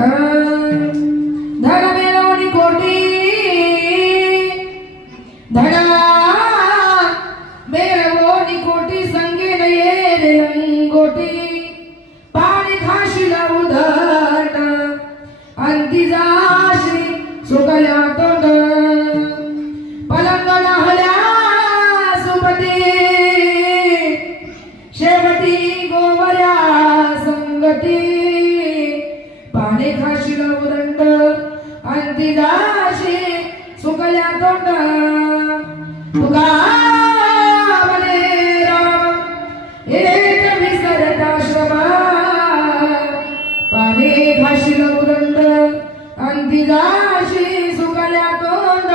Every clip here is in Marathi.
धन मेळवणी कोटी धना मेळवणी कोटी संगीन ये रे लंगोटी पाणी खाशीला उधट अंती जाशी सुकल्या तोंड पलंगला हल्या सुपती शेवटी गोवऱ्या संगती पाणी खाशीला उदंड अंती जाशी सुकल्या तोंड तुका म्हणे राम एक विसरता श्रमा पाणी खाशीला उदंड अंती जाशी सुकल्या तोंड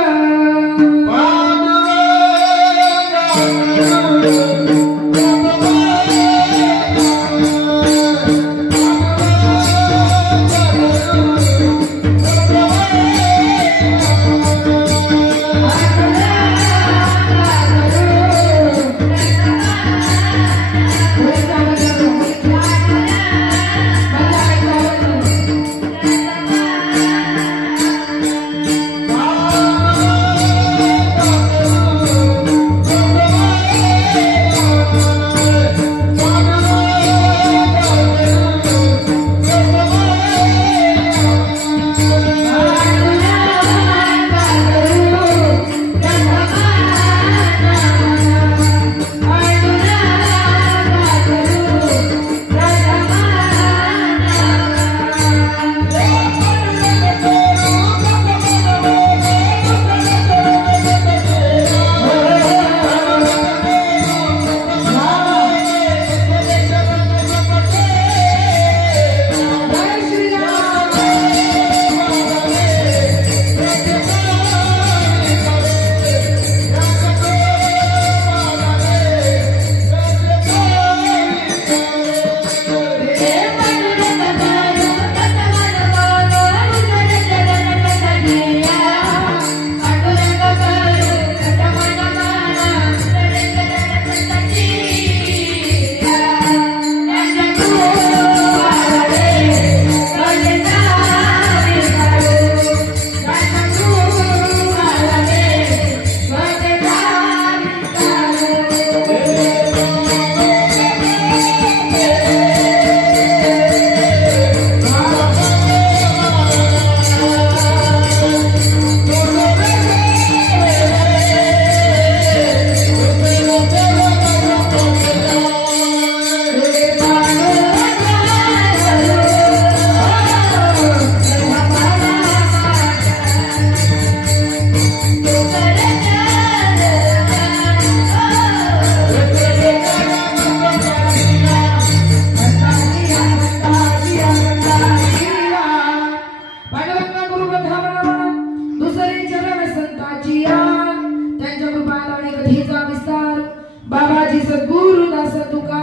बाबाजी सद्गुरु दास तुका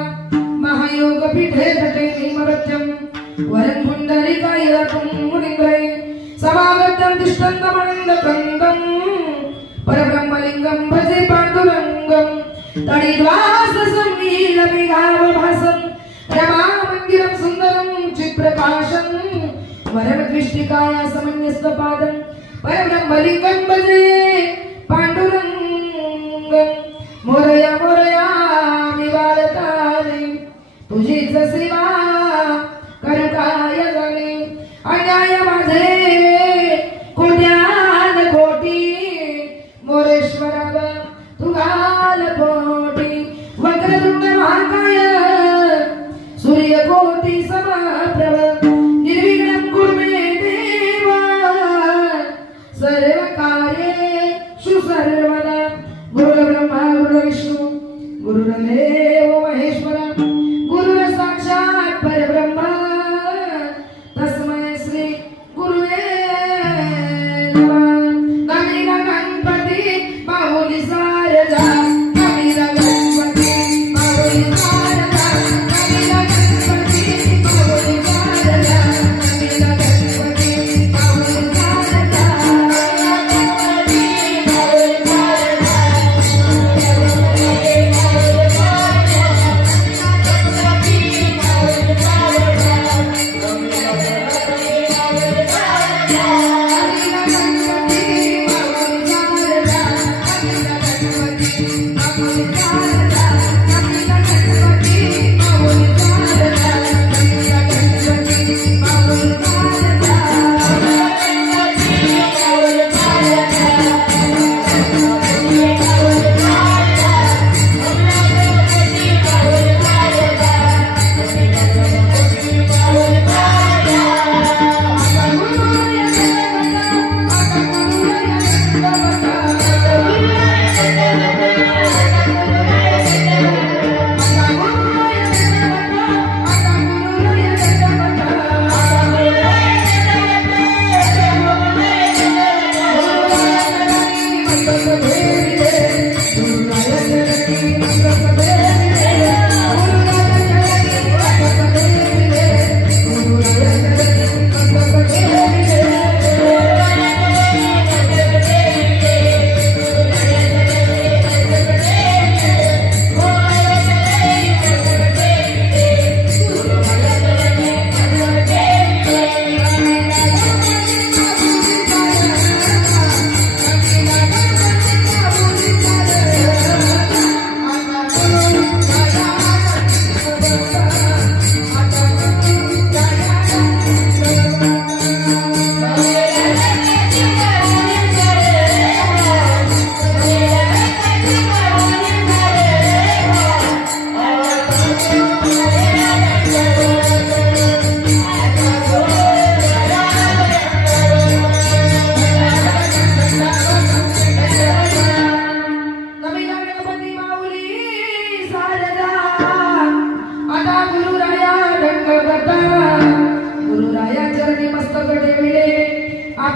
महायोग पीठे तटे निमरत्यम वरं पुंडरीकाय मुनिंद्रै समागतं तिष्ठन्तमनन्दकन्दं परब्रह्मलिंगं भजे पाण्डुरङ्गं तडिद्वास संमीलमिगावभासं रमामन्दिरं सुन्दरं चित्प्रकाशं वरद्विष्टिकाय समन्यस्तपादं परब्रह्मलिंगं भजे पाण्डुरङ्गं मोरया मोरया मी वाळताले तुझीच सेवा करू काय जाणे अन्याय माझे कोट्यान कोटी मोरेश्वराव तू घाल पोटी वक्रतुंड महाकाय सूर्यकोटी समप्रभ निर्विघ्नं कुरु मे देवा सर्व कार्येषु सर्वदा गुरु ब्रह्मा गुरु विष्णु गुरुदेव महेश्वरा गुरु साक्षात्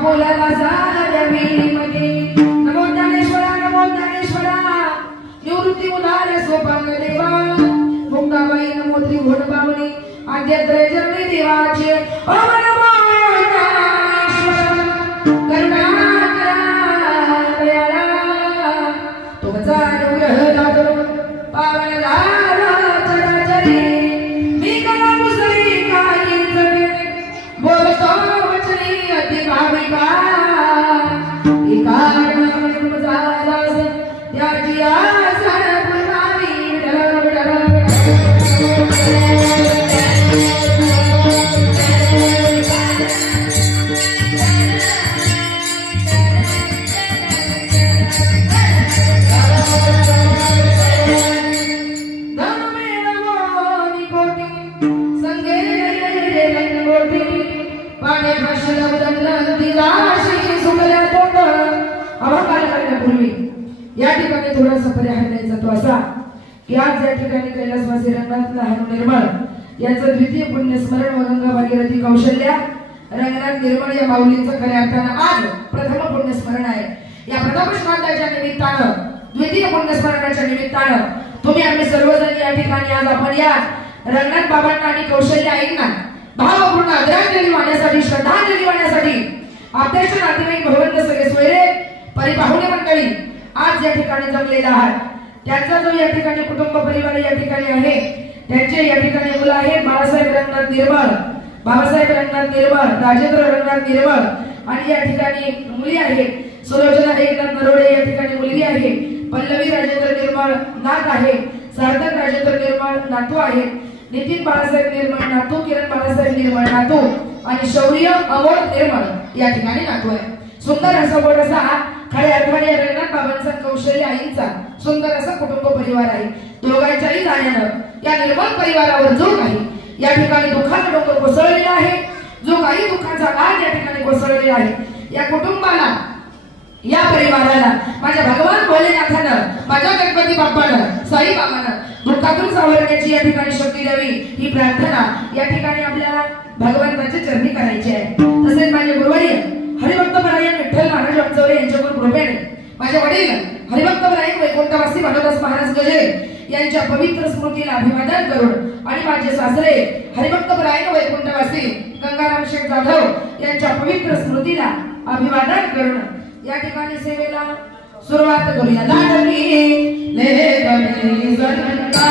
अकोल्याला झाल्या भीमगे नमो ज्ञानेश्वरा निवृत्ती उदारे सोपान देवा मुक्ताबाई नमो त्रिभुवन पावनी आद्यत्रे जरणी देवाचे ओम नमो ज्ञानेश्वरा करुणाकरा दयाळा तुमचा अनुग्रह लादो पावन झाला चराचरी मी कला मुसळी काही जगे बोलतो वचनी अति भाविका एका तुमचा दास त्याची आशा पुरवावी या ठिकाणी थोडासा पर्याय द्यायचा तो असा की आज या ठिकाणी कैलासवासी रंगनाथ लहानू निर्मळ यांचं द्वितीय पुण्यस्मरण व गंगा भागीरथी कौशल्या रंगनाथ निर्मळ या माऊलींचं खऱ्या अर्थानं आज प्रथम पुण्यस्मरण आहे। या प्रथम श्राद्धाच्या निमित्तानं द्वितीय पुण्यस्मरणाच्या निमित्तानं तुम्ही आम्ही सर्वजण या ठिकाणी आज आपण या रंगनाथ बाबांना आणि कौशल्या आईंना भावपूर्ण आदरांजली वाहण्यासाठी श्रद्धांजली वाहण्यासाठी आपल्याच्या नातेवाईक भगवंत सगळे सोयरे परिपाहुणे मंडळी आज या ठिकाणी जमलेला आहे। त्यांचा जो या ठिकाणी कुटुंब परिवार या ठिकाणी आहे त्यांचे या ठिकाणी मुलं आहेत बाळासाहेब रंगनाथ निर्मळ, बाबासाहेब रंगनाथ निर्मळ, राजेंद्र रंगनाथ निर्मळ आणि या ठिकाणी मुली आहेत सुलोचना एकनाथ नरोडे या ठिकाणी मुलगी आहे, पल्लवी राजेंद्र निर्मळ नात आहे, सार्थक राजेंद्र निर्मळ नातू आहे, नितीन बाळासाहेब निर्मळ नातू, किरण बाळासाहेब निर्मळ नातू आणि शौर्य अमोल निर्मळ या ठिकाणी नातू आहे। सुंदर असा गोड असा खऱ्या अर्थाने रंगनाथ बाबांचा कौशल्य आईंचा सुंदर असा कुटुंब परिवार आहे। दोघांच्याही जाण्यानं या निर्मळ परिवारावर जो काही या ठिकाणी दुःखाचा डोंगर कोसळलेला आहे, जो काही दुःखाचा काळ या ठिकाणी कोसळलेला आहे, या कुटुंबाला या परिवाराला माझ्या भगवान भोलेनाथानं माझ्या गणपती बाप्पानं साई बाबानं दुःखातून सावरण्याची या ठिकाणी शक्ती द्यावी ही प्रार्थना या ठिकाणी आपल्याला भगवंताच्या चरणी करायची आहे। तसेच माझे गुरुवर्य हरिभक्त परायण विठ्ठल महाराज वंचवले यांच्यावर कृपेने माझे वडील हरिभक्त परायण वैकुंठवासी भानुदास महाराज गजे यांच्या पवित्र स्मृतीला अभिवादन करून आणि माझे सासरे हरिभक्त परायण वैकुंठवासी गंगाराम शेठ जाधव यांच्या पवित्र स्मृतीला अभिवादन करून या ठिकाणी सेवेला सुरुवात करूया। लाडली लेकरी जनता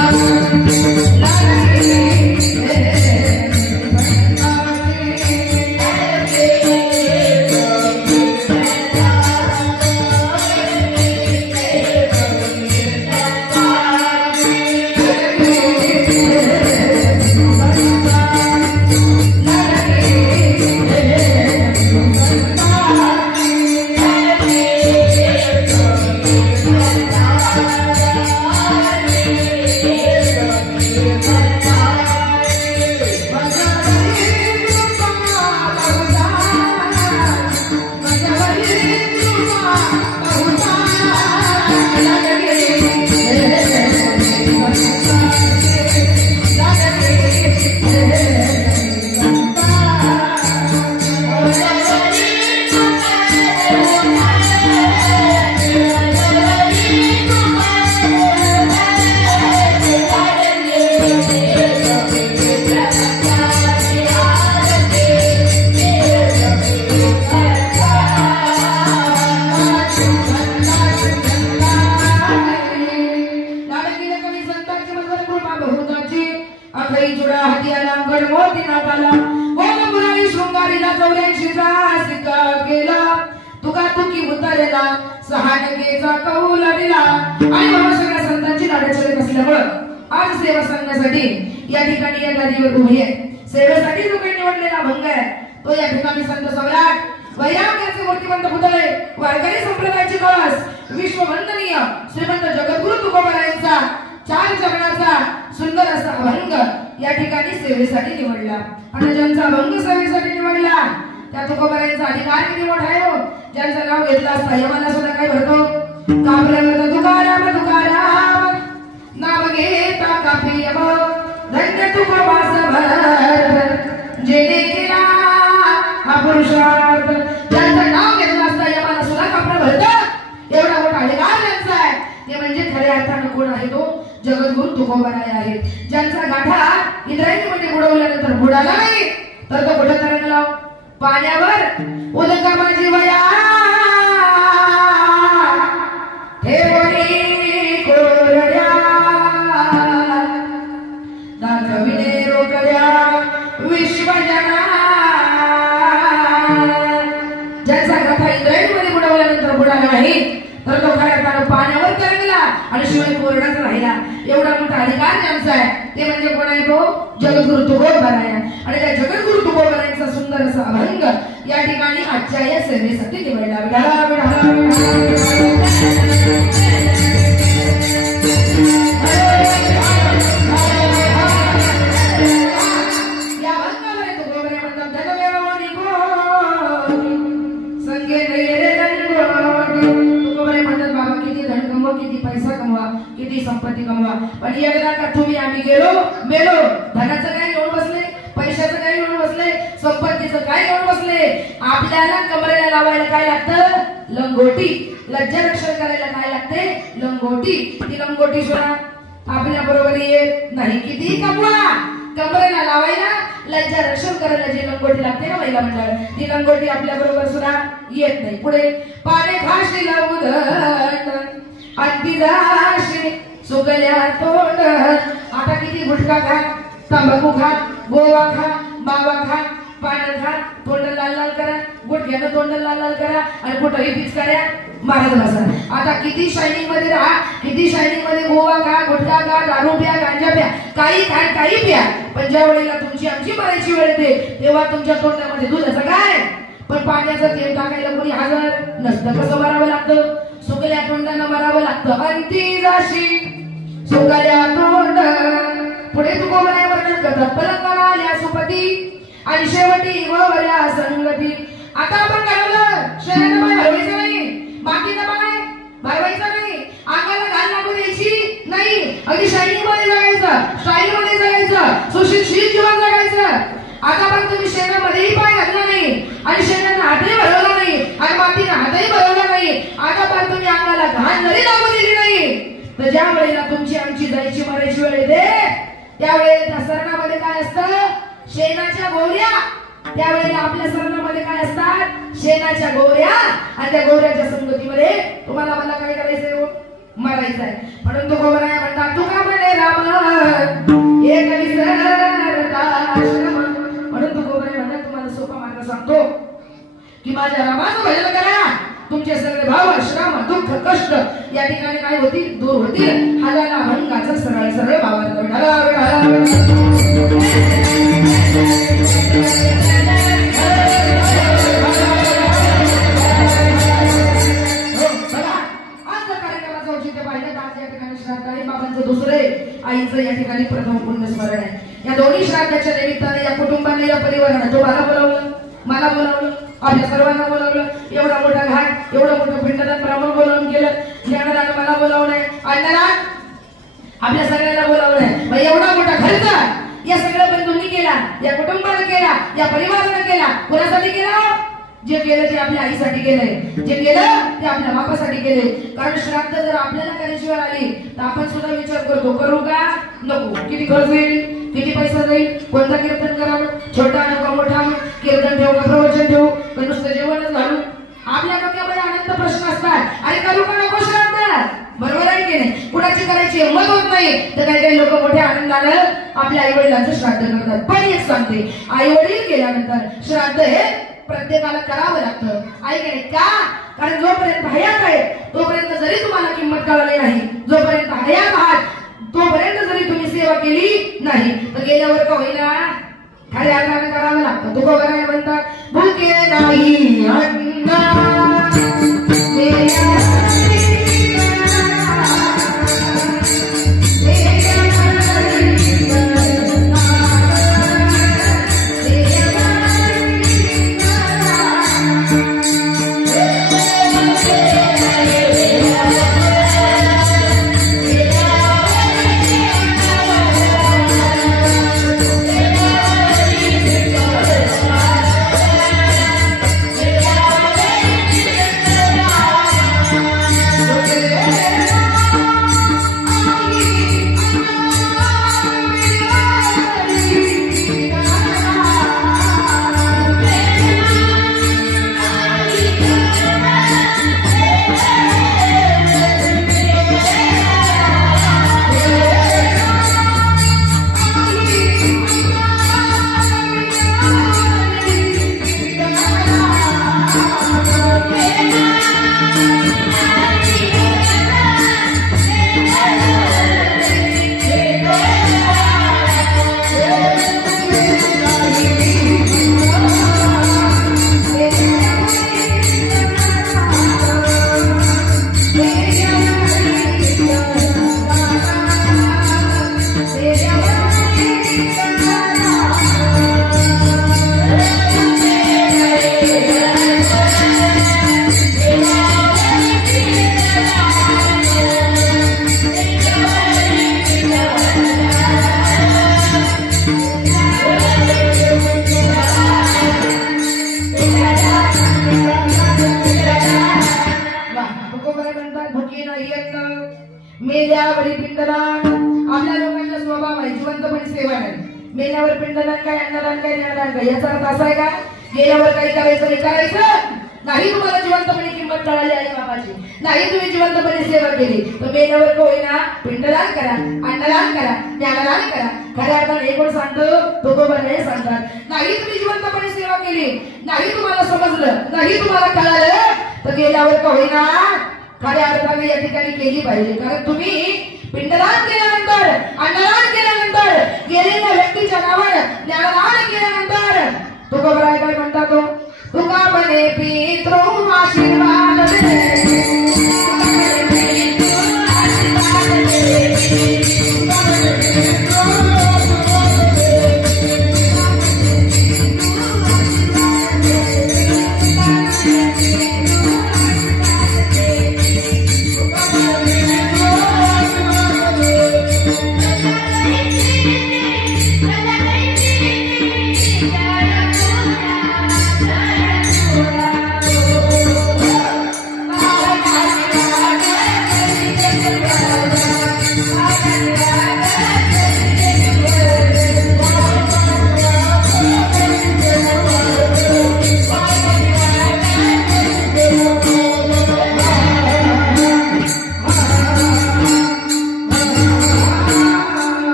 आज सेवा सांगण्यासाठी या ठिकाणी या गादीवर उभी आहे। सेवेसाठी जो काही निवडलेला भंग आहे तो या ठिकाणी संत सम्राट वैराग्याचे मूर्तिमंत पुतळे वारकरी संप्रदायाचे कळस विश्ववंदनीय श्रीमंत जगद्गुरु तुकोबारायांचा 4 चरणाचा सुंदर असा अभंग या ठिकाणी सेवेसाठी निवडला आणि ज्यांचा अभंग सेवेसाठी निवडला त्या तुकोबारायांचा अधिकार किती मोठा आहे हो। ज्यांचं नाव घेतलं असता यमाला सुद्धा काय भरतो कापल्यावर तुकाराम तुकाराम नाम घेता काफी यम धन्य तुकोबा समर्थ जेने केला हा पुरुषार्थ ज्यांचं तुकोबाराय आहेत, ज्यांचा गाठा इंद्रायणीमध्ये बुडवल्यानंतर बुडाला नाही तर तो कुठं तरंगला पाण्यावर. उदका माझी वया ठेवणी कोरड्या दाखविणे रोकड्या विश्वजना. ज्यांचा गाठा इंद्रायणीमध्ये बुडवल्यानंतर बुडाला नाही तर तो काय पाण्यावर तरंगला आणि शिवाय कोरडाच राहिला. एवढा मोठा अधिकार ज्यांचा आहे ते म्हणजे कोण आहे? तो जगद्गुरु तुकोबाराय. आणि त्या जगद्गुरु तुकोबारायांचा सुंदर असा अभंग या ठिकाणी आजच्या या सेवेसाठी निवडला. या अभंगामध्ये तुकोबाराय म्हणतात धनवेवणी गोडी संगे नयरे रंगोडी. तुकोबाराय म्हणतात बाबा किती धन कमवा, किती पैसा कमवा, किती संपत्ती कमवा, पण एकदा का तुम्ही आम्ही गेलो मेलो, धनाचं काय घेऊन बसले, पैशाचं काय घेऊन बसले, संपत्तीचं काय घेऊन बसले. आपल्याला कमरेला लावायला काय लागतं? लंगोटी. लज्जा रक्षण करायला काय लागते? लंगोटी. ती लंगोटी सुद्धा आपल्या बरोबर येत नाही. किती कमवा, कमरेला लावायला लज्जा रक्षण करायला जी लंगोटी लागते ना महिला मंडळ, ती लंगोटी आपल्या बरोबर सुद्धा येत नाही. पुढे पाने खाशी लावून अंतिदाशी सुगल्या तोंड. आता किती गुटखा खा, तंबाखू खा, गोवा खा, बाबा खा, पानं खा, तोंड लाल लाल करा, गुटख्यानं तोंड लाल लाल करा आणि कुठंही पिचकाऱ्या मारत बसा. आता किती शायनिंग मध्ये राहा, किती शायनिंग मध्ये गोवा खा, गुटखा खा, दारू प्या, गांजा प्या, काही खा, काही प्या, पण ज्या वेळेला तुमची आमची मरायची वेळ येते तेव्हा तुमच्या तोंडामध्ये दुधाचं काय पण पाण्याचं तेल टाकायला कोणी हजर नसतं. कसं मारावं लागतं? सुकल्या तोंडानं मारावं लागतं. अंतिदाशी सुकल्या तोंड. पुढे तुकोबाराय वर्णन करतात पलंगाला आल्या सुपती आणि शेवटी वळल्या संगती. आता आपण ठरवलं शहरानं बाय भरवायचं नाही, बाकीचं बाय भरवायचं नाही, अंगाला घाल लागू द्यायची नाही, अगदी शायनिंग मध्ये जगायचं, स्टाईल मध्ये जगायचं, सुशिक्षित जीवन जगायचं. आता पण तुम्ही शेणामध्येही पाय घातला नाही आणि शेणानं हातही भरवला नाही आणि मातीनं हातही भरवला नाही. आता पण तुम्ही अंगाला घाण जरी लागू दिली नाही तर ज्या वेळेला तुमची आमची जायची मरायची वेळ येते त्यावेळेला त्या सरणामध्ये काय असतं? शेणाच्या गोवऱ्या. त्यावेळेला आपल्या सरणामध्ये काय असतात? शेणाच्या गोवऱ्या. आणि त्या गोवऱ्याच्या संगतीमध्ये तुम्हाला मला काय करायचंय? मरायचं आहे. म्हणून तुकोबाराय म्हणतात तुका म्हणे राम एक विसरताश्रम. म्हणून तुकोबाराय म्हणतात तुम्हाला सोपा मार्ग सांगतो की माझ्या रामाचं भजन करा, तुमचे सगळे भाव श्रम दुःख कष्ट या ठिकाणी काय होतील? दूर होतील. हा झाला अभंगाचा सरळ सरळ भावार्थ. दुसरे आईचं या ठिकाणी प्रथम पुण्यस्मरण आहे. या दोन्ही श्राद्धाच्या निमित्ताने या कुटुंबाने या परिवाराने तो मला बोलावलं, मला बोलावलं, आपल्या सर्वांना बोलावलं. एवढा मोठा घाट, एवढं मोठं पिंडदान ब्राह्मण बोलावून केलं. ज्ञानदान मला बोलावलंय, अन्नदान आपल्या सगळ्यांना बोलावलंय. मग एवढा मोठा खर्च या सगळ्या बंधूंनी केला, या कुटुंबाने केला, या परिवाराने केला. कोणासाठी केला? जे केलं ते आपल्या आईसाठी केलंय, जे केलं ते आपल्या बापासाठी केले. कारण श्राद्ध जर आपल्याला करायची वेळ आली तर आपण सुद्धा विचार करतो करू का नको, किती खर्च येईल, किती पैसा जाईल, कोणता कीर्तन करावं, छोटा नको मोठा, कीर्तन ठेवू का प्रवचन ठेवू का नुसतं जेवणच घालू. आपल्या डोक्यामध्ये अनंत प्रश्न असतात. आणि करू का नको श्राद्ध? बरोबर आहे की नाही? कुणाची करायची हिंमत होत नाही तर काही काही लोक मोठ्या आनंदानं आपल्या आई वडिलांचं श्राद्ध करतात. पण एक सांगते, आई वडील गेल्यानंतर श्राद्ध हे प्रत्येकाला करावं लागतं. ऐकणे का? कारण जोपर्यंत हयात आहे तोपर्यंत जरी तुम्हाला किंमत कळली नाही, जोपर्यंत हयात आहात तोपर्यंत जरी तुम्ही सेवा केली नाही तर गेल्यावर का होईना खऱ्या अर्थाने करावं लागतं. तुकोबाराय म्हणतात भूके नाही अन्न नाही अन्न मेल्यावरी पिंडदान आपल्या लोकांचा स्वभाव आहे जिवंतपणे सेवा नाही मेल्यावर पिंडदान काय अन्नदान काय ज्ञानदान काय याचा अर्थ असा आहे का गेल्यावर काही करायचं नाही करायचं नाही तुम्हाला जिवंतपणे किंमत कळाली आई बाबाची नाही तुम्ही जिवंतपणे सेवा केली तर मेल्यावर का होईना पिंडदान करा अन्नदान करा ज्ञानदान करा खऱ्या अर्थाने हे कोण सांगतो तो बरोबर सांगतात नाही तुम्ही जिवंतपणे सेवा केली नाही तुम्हाला समजलं नाही तुम्हाला कळालं तर गेल्यावर का होईना खऱ्या अर्थाने या ठिकाणी केली पाहिजे कारण तुम्ही पिंडदान केल्यानंतर अन्नदान केल्यानंतर गेलेल्या व्यक्तीच्या नावावर ज्ञानदान केल्यानंतर तुका बराय काय म्हणता तो तुका बने पितृ आशीर्वाद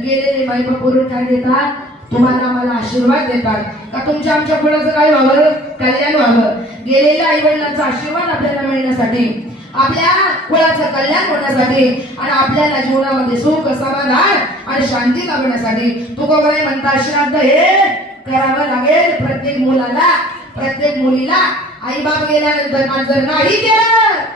गेलेले माई बाप वरून काय देतात तुम्हाला मला आशीर्वाद देतात का तुमच्या आमच्या कुणाचं काय व्हावं कल्याण व्हावं गेलेल्या आई वडिलांचा आशीर्वाद आपल्याला मिळण्यासाठी आपल्या कुळाचं कल्याण होण्यासाठी आणि आपल्याला जीवनामध्ये सुख समाधान आणि शांती लाभण्यासाठी तुकोबराय म्हणता श्राद्ध हे करावं लागेल प्रत्येक मुलाला प्रत्येक मुलीला आई बाप गेल्यानंतर जर नाही केलं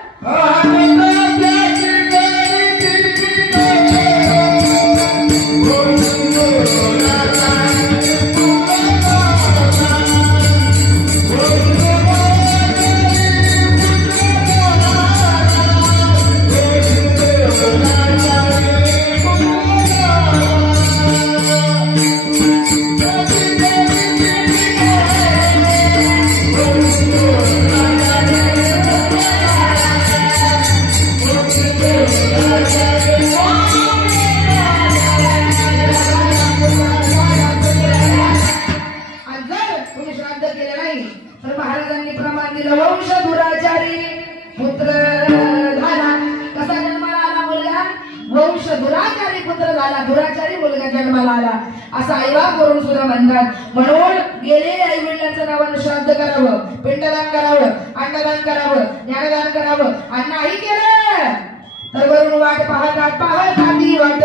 दुराचारी मुलगा जन्माला आला असं आईबाप वरून सुद्धा म्हणतात म्हणून गेलेल्या आई वडिलांच्या नावानं श्राद्ध करावं पिंडदान करावं अन्नदान करावं ज्ञानदान करावं आणि नाही केलं तर वरून वाट पाहत वाट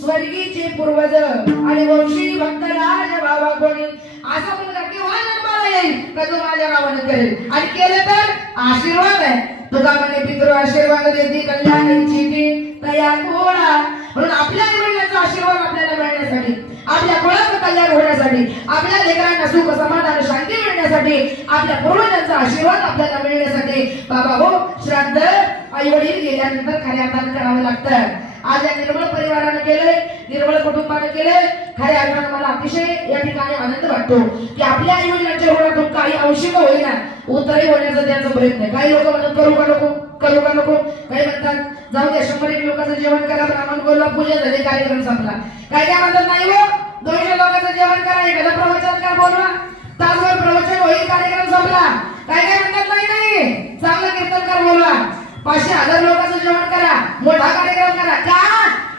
स्वर्गीचे पूर्वज आणि वंशी भक्तराज बाबा कोणी असा मुलगा केव्हा जन्माला येईल का तो माझ्या नावानं करेल आणि केलं तर आशीर्वाद आहे तुका म्हणे पितृ आशीर्वाद देती कल्याण इच्छिती तया कोळा म्हणून आपल्या वडिलांचा आशीर्वाद आपल्याला मिळण्यासाठी आपल्या कुळाचं कल्याण होण्यासाठी आपल्या लेकरांना सुख समाधान शांती मिळण्यासाठी आपल्या पूर्वजांचा आशीर्वाद आपल्याला मिळण्यासाठी बाबा हो श्राद्ध आई वडील गेल्यानंतर खऱ्या अर्थानं करावं लागतं आज या निर्मळ परिवारानं केलंय निर्मळ कुटुंबानं केलंय खऱ्या अर्थानं मला अतिशय या ठिकाणी आनंद वाटतो की आपल्या आई वडिलांच्या ऋणातून काही अंशिक होईना उतरही होण्याचा त्यांचा प्रयत्न आहे काही लोक म्हणतात करू का नको काही म्हणतात जाऊ द्या 100 लोकांचं जेवण करा ब्राह्मण बोलवा पूजा झाली कार्यक्रम संपला काय म्हणतात नाही हो 200 लोकांचं जेवण करा एखादा प्रवचनकार बोलवा तासभर प्रवचन होईल कार्यक्रम संपला काय म्हणतात नाही चांगला कीर्तनकार बोलवा 500-1000 लोकांचं जेवण करा मोठा कार्यक्रम करा का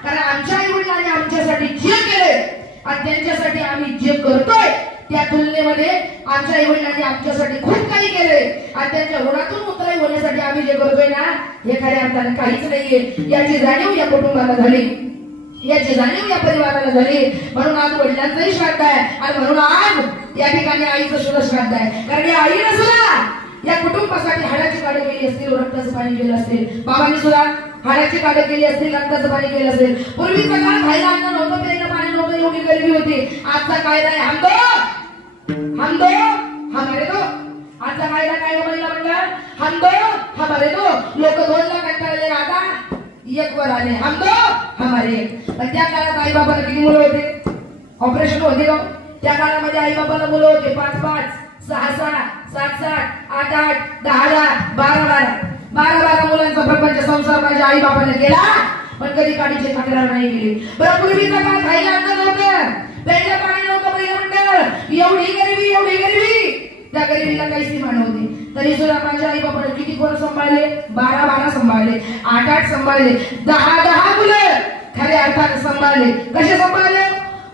कारण आमच्या आई वडिलांनी आमच्यासाठी जे केले आणि त्यांच्यासाठी आम्ही जे करतोय त्या तुलनेमध्ये आमच्या आई वडिलांनी आमच्यासाठी खूप काही केले आणि त्यांच्या ऋणातून उतराई होण्यासाठी आम्ही जे करतोय ना हे खऱ्या अर्थाने काहीच नाहीये याची जाणीव या कुटुंबाला झाली याची जाणीव या परिवाराला झाली म्हणून आज वडिलांचंही श्राद्ध आहे आणि म्हणून आज या ठिकाणी आईचं सुद्धा श्राद्ध आहे कारण या आईने सुद्धा या कुटुंबासाठी हाडाची काढे केली असतील रक्ताचं पाणी केलं असेल बाबांनी सुद्धा हाडाची काढे केली असतील रक्ताचं पाणी केलं असेल पूर्वीचा काळ खायला अन्न नव्हतं प्यायला पाणी नव्हतं एवढी गरिबी होती आजचा कायदा आहे हम दो हमारे दो आजचा कायदा काय महिला म्हणलं हम दो हमारे दो लोक 2 लाख कंटाळले आता एक वर आले, हम दो हमारे एक. पण त्या काळात आई बाबाला किती मुलं होते? ऑपरेशन होते का? त्या काळामध्ये आई बाबाला मुलं होते 5-5, 6-6, 7-7, 8-8, 10-10, 12-12 मुलांचा प्रपंच संसार माझ्या आई बाबाने केला. पण कधी काडीची तक्रार नाही केली. बरं पूर्वीचा काळ खायला अन्न नव्हतं, प्यायला पाणी नव्हतं, पहिलं म्हणतं एवढी गरिबी त्या गरिबीला काही सीमा नव्हती. तरी सुद्धा माझ्या आई बाबाने किती पोरं सांभाळले? 12-12 सांभाळले, 8-8 सांभाळले, 10-10 मुलं खऱ्या अर्थाने सांभाळले. कसे सांभाळले?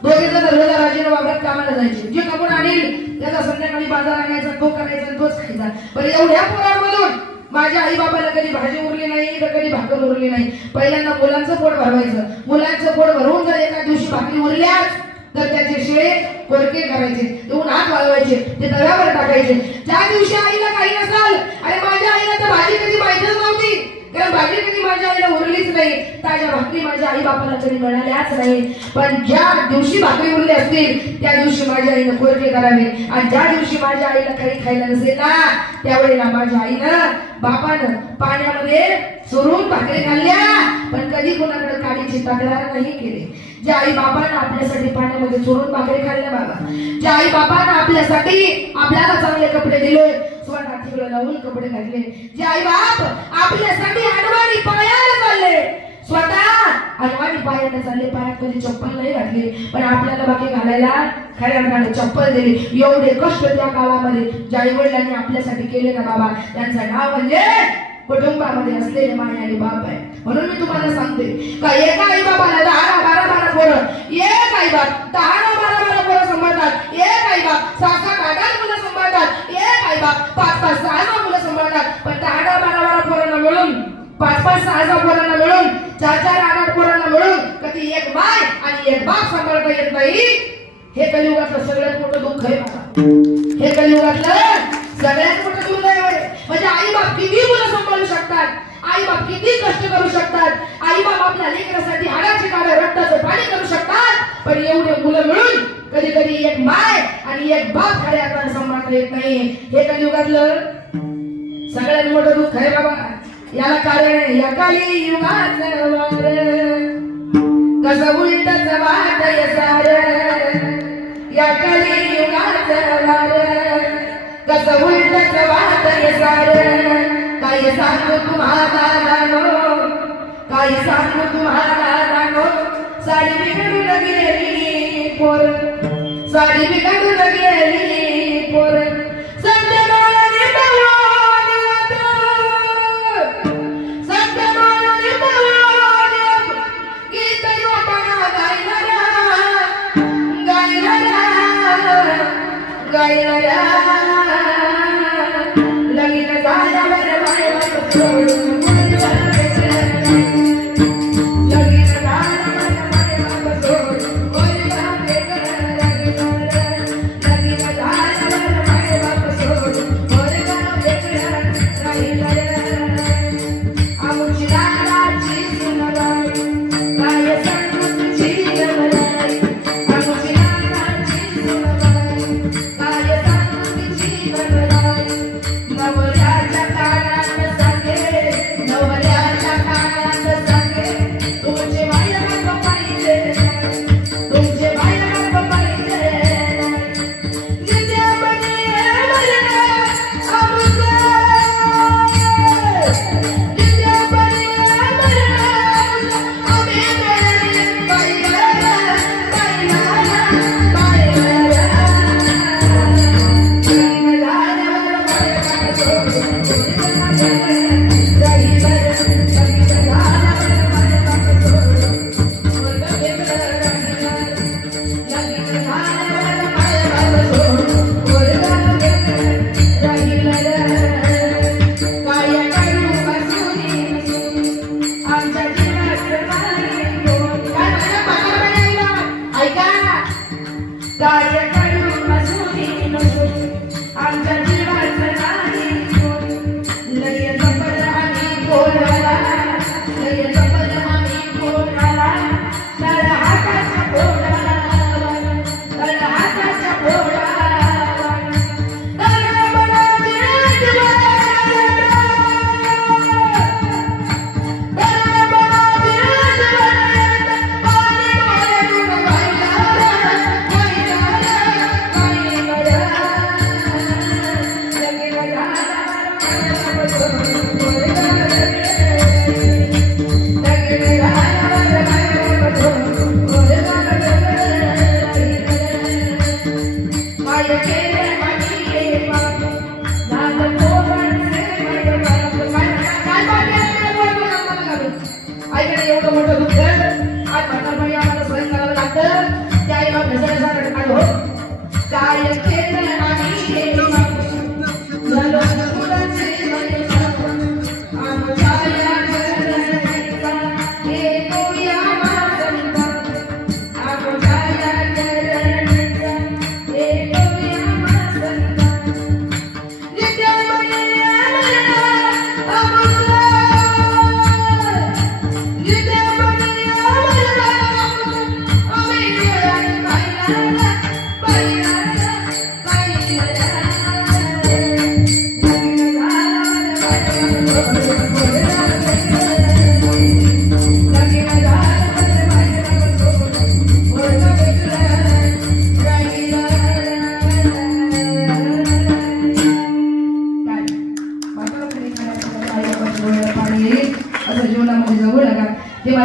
दोघे जण रोजा राजीने वावरात कामाला जायचे. जे कमवून आणील त्याचा संध्याकाळी बाजार आणायचा, तो करायचा, तोच खायचा. पण एवढ्या पोरांमधून माझ्या आई बाबाला कधी भाजी उरली नाही तर कधी भाकर उरली नाही. पहिल्यांदा मुलांचं पोट भरवायचं. मुलांचं पोट भरवून जर एका दिवशी भाकरी उरल्याच तर त्याचे शिळे कोरके करायचे, ते उन्हात वाळवायचे, ते तव्यावर टाकायचे. ज्या दिवशी आईला काही नसाल, अरे माझ्या आईला तर भाजी कधी माहितच नव्हती, कारण भाजी कधी माझ्या आईला उरलीच नाही, ताज्या भाकरी माझ्या आई बापाला कधी मिळाल्याच नाही. पण ज्या दिवशी भाकरी उरली असतील त्या दिवशी माझ्या आईनं कोरके करावे. आणि ज्या दिवशी माझ्या आईला काही खायला नसेल ना त्यावेळेला माझ्या आईनं बापानं पाण्यामध्ये चोरून भाकरी खाल्ल्या, पण कधी कोणाकडे काडीची तक्रार नाही केली. ज्या आई बाबांना आपल्यासाठी पाण्यामध्ये चोरून भाकरी खाल्ल्या बाबा, ज्या आई बाबांना आपल्यासाठी आपल्याला चांगले कपडे दिले, स्वतः ठेवलं लावून कपडे घातले, जे आई बाप आपल्यासाठी अडवाणी पायाला चालले, स्वतः अडवाणी पायाने चालले, पायात कधी चप्पल नाही घातली, पण आपल्याला बाकी घालायला खऱ्या अर्थाने चप्पल दिली. एवढे कष्ट त्या काळामध्ये ज्या आई वडिलांनी आपल्यासाठी केले ना बाबा, त्यांचं नाव म्हणजे कुटुंबामध्ये असलेले मायाळी बाप आहे. म्हणून मी तुम्हाला सांगते का एका आई बाबाला 10-12 पोरं, एक आई बाप 10-12 पोरं सांभाळतात, एक आई बाप 7-8 मुलं सांभाळतात, एक आई बाप 5-6 मुलं सांभाळतात. पण 10-12 पोरांना मिळून, 5-6 पोरांना मिळून, 4-8 पोरांना मिळून कधी एक माय आणि एक बाप सांभाळता येत नाही. हे कलियुगातलं सगळ्यात मोठं दुःख आहे बाबा. हे कलियुगातलं सगळ्यात मोठं दुःख आहे. म्हणजे आई बाप किती मुलं सांभाळू शकतात, आई बाप किती कष्ट करू शकतात, आई बाप आपल्या लेकरासाठी हाडाचे काढे रक्ताचं पाणी करू शकतात, पण एवढे मुलं मिळून कधी कधी एक माय आणि एक बाप खऱ्या अर्थाने सांभाळता येत नाही. हे कलियुगातलं सगळ्यात मोठं दुःख आहे बाबा. याला कारण आहे या कलियुगाचं वार कसं उलटच वाटय सार, या कलियुगाचं वार कसं उलटच वाटय सार. काही सांगू तुम्हाला नानो, काही सांगू तुम्हाला नानो, साडी बिघडून गेली पोर, साडी बिघडून गेली पोर. सत्यनारायण भगवान सत्यनारायण भगवान गीत लोकांना गायणाऱ्या लगीन झाल्यावर बायको सोडून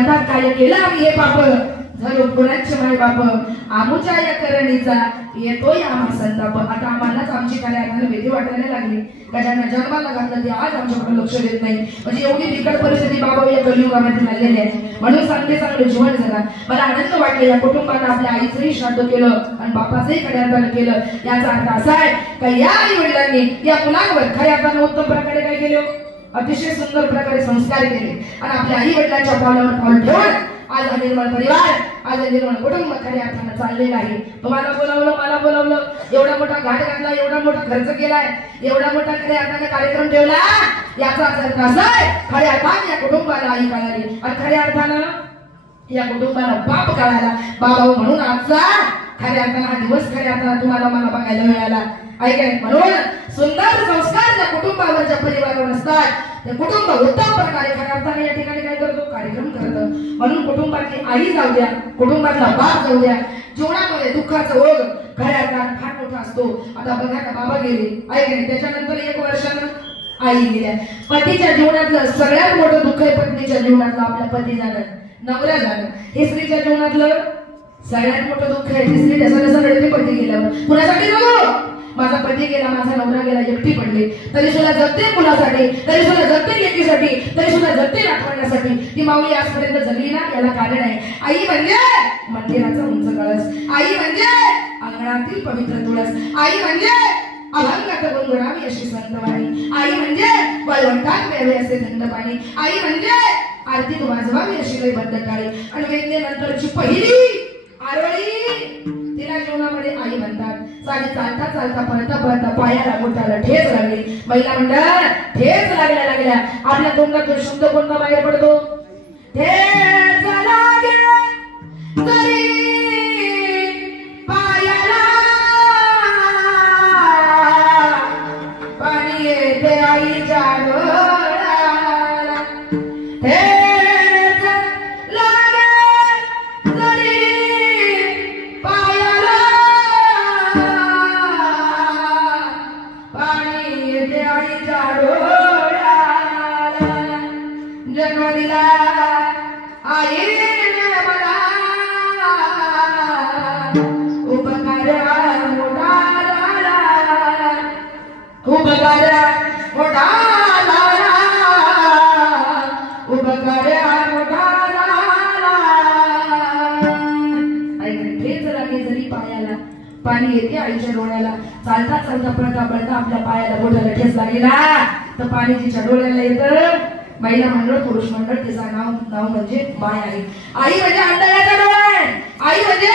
म्हणतात काय केलं आम्ही हे पाप झालो कुणाचे माय बाप आमुच्या या करणीचा येतोय आम्हा संताप. आता आम्हालाच आमची खऱ्या अर्थाने भीती वाटायला लागली का ज्यांना जन्माला घातलं ते आज आमच्याकडे लक्ष देत नाही. म्हणजे एवढी बिकट परिस्थिती बाबा या कलियुगामध्ये झालेली आहे. म्हणून चांगलं जीवन जगा. मला आनंद वाटला या कुटुंबानं आपल्या आईचंही श्राद्ध केलं आणि बापाचंही खऱ्या अर्थानं केलं. याचा अर्थ असा आहे का या आई वडिलांनी या मुलांवर खऱ्या अर्थानं उत्तम प्रकारे काय केले, अतिशय सुंदर प्रकारे संस्कार केले आणि आपल्या आई वडिलांच्या पावलावर पाऊल ठेवून आज हा निर्मळ परिवार, आज निर्मळ कुटुंब खऱ्या अर्थानं चाललेलं आहे. तुम्हाला बोलावलं, मला बोलावलं, एवढा मोठा घाट घातला, एवढा मोठा खर्च केलाय, एवढा मोठा खऱ्या अर्थानं कार्यक्रम ठेवला. याचा अर्थ असा आहे खऱ्या अर्थानं या कुटुंबाला आई कळाली आणि खऱ्या अर्थानं या कुटुंबाला बाप कळाला. बाबा म्हणून आजचा खऱ्या अर्थानं हा दिवस खऱ्या अर्थानं तुम्हाला मला बघायला मिळाला. ऐकाय म्हणून सुंदर संस्कार ज्या कुटुंबावर ज्या परिवारावर असतात ते कुटुंब उत्तम प्रकारे खऱ्या अर्थाने या ठिकाणी काय करतो, कार्यक्रम करतं. म्हणून कुटुंबातली आई जाऊ द्या, कुटुंबातला बाप जाऊ द्या, जीवनामध्ये दुःखाचा ओघ खऱ्या अर्थाने फार मोठा असतो. आता बघा का बाबा गेले, ऐकाय त्याच्यानंतर 1 वर्षानं आई गेल्या. पतीच्या जीवनातलं सगळ्यात मोठं दुःख आहे पत्नीच्या जीवनातलं आपल्या पती जाणं, नवरा जाणं. हे स्त्रीच्या जीवनातलं सगळ्यात मोठं दुःख आहे. स्त्री जसं रडते पती गेल्यावर. कुणासाठी नको, माझा पती गेला, माझा नवरा गेला, एकटी पडले, तरी सुद्धा जगते मुलासाठी, तरी सुद्धा जगते लेकीसाठी, तरी सुद्धा जगते राखण्यासाठी. ती माऊली आजपर्यंत जगली ना, याला कारण आहे आई म्हणजे मंदिराचा उंच कळस, आई म्हणजे अंगणातील पवित्र तुळस, आई म्हणजे अभंगात गुणगुणावी अशी संतवाणी, आई म्हणजे वळवंटात प्यावे असे थंड पाणी, आई म्हणजे आरतीत वाजवावी अशी लयबद्ध टाळी. आणि वेदनेनंतरची पहिली आरोळी तिला जीवनामध्ये आई म्हणतात. साडी चालता चालता पळता पळता पायाला बोटाला ठेच लागली. महिला मंडळ ठेच लागल्या आपल्या तोंडातून शब्द कोणता बाहेर पडतो, ठेच लागल्या तरी पायाला पाणी येते आईच्या डोळ्याला. ठेच लागल्या तरी पायाला पाणी येते आईच्या डोळ्याला. जन्म दिला आईने मला उपकार मोठा झाला, उपकार मोठा झाला, उपकार मोठा झाला. ऐकणे ठेच लागली जरी पायाला पाणी येते आईच्या डोळ्याला. चालता चालता पळता पळता आपल्या पायाला बोटाला ठेच लागली ना तर पाणी तिच्या डोळ्याला येतं. महिला मंडळ पुरुष मंडळ तिचं नाव म्हणजे माय आहे. आई म्हणजे अंतराचा डोळा आहे, आई म्हणजे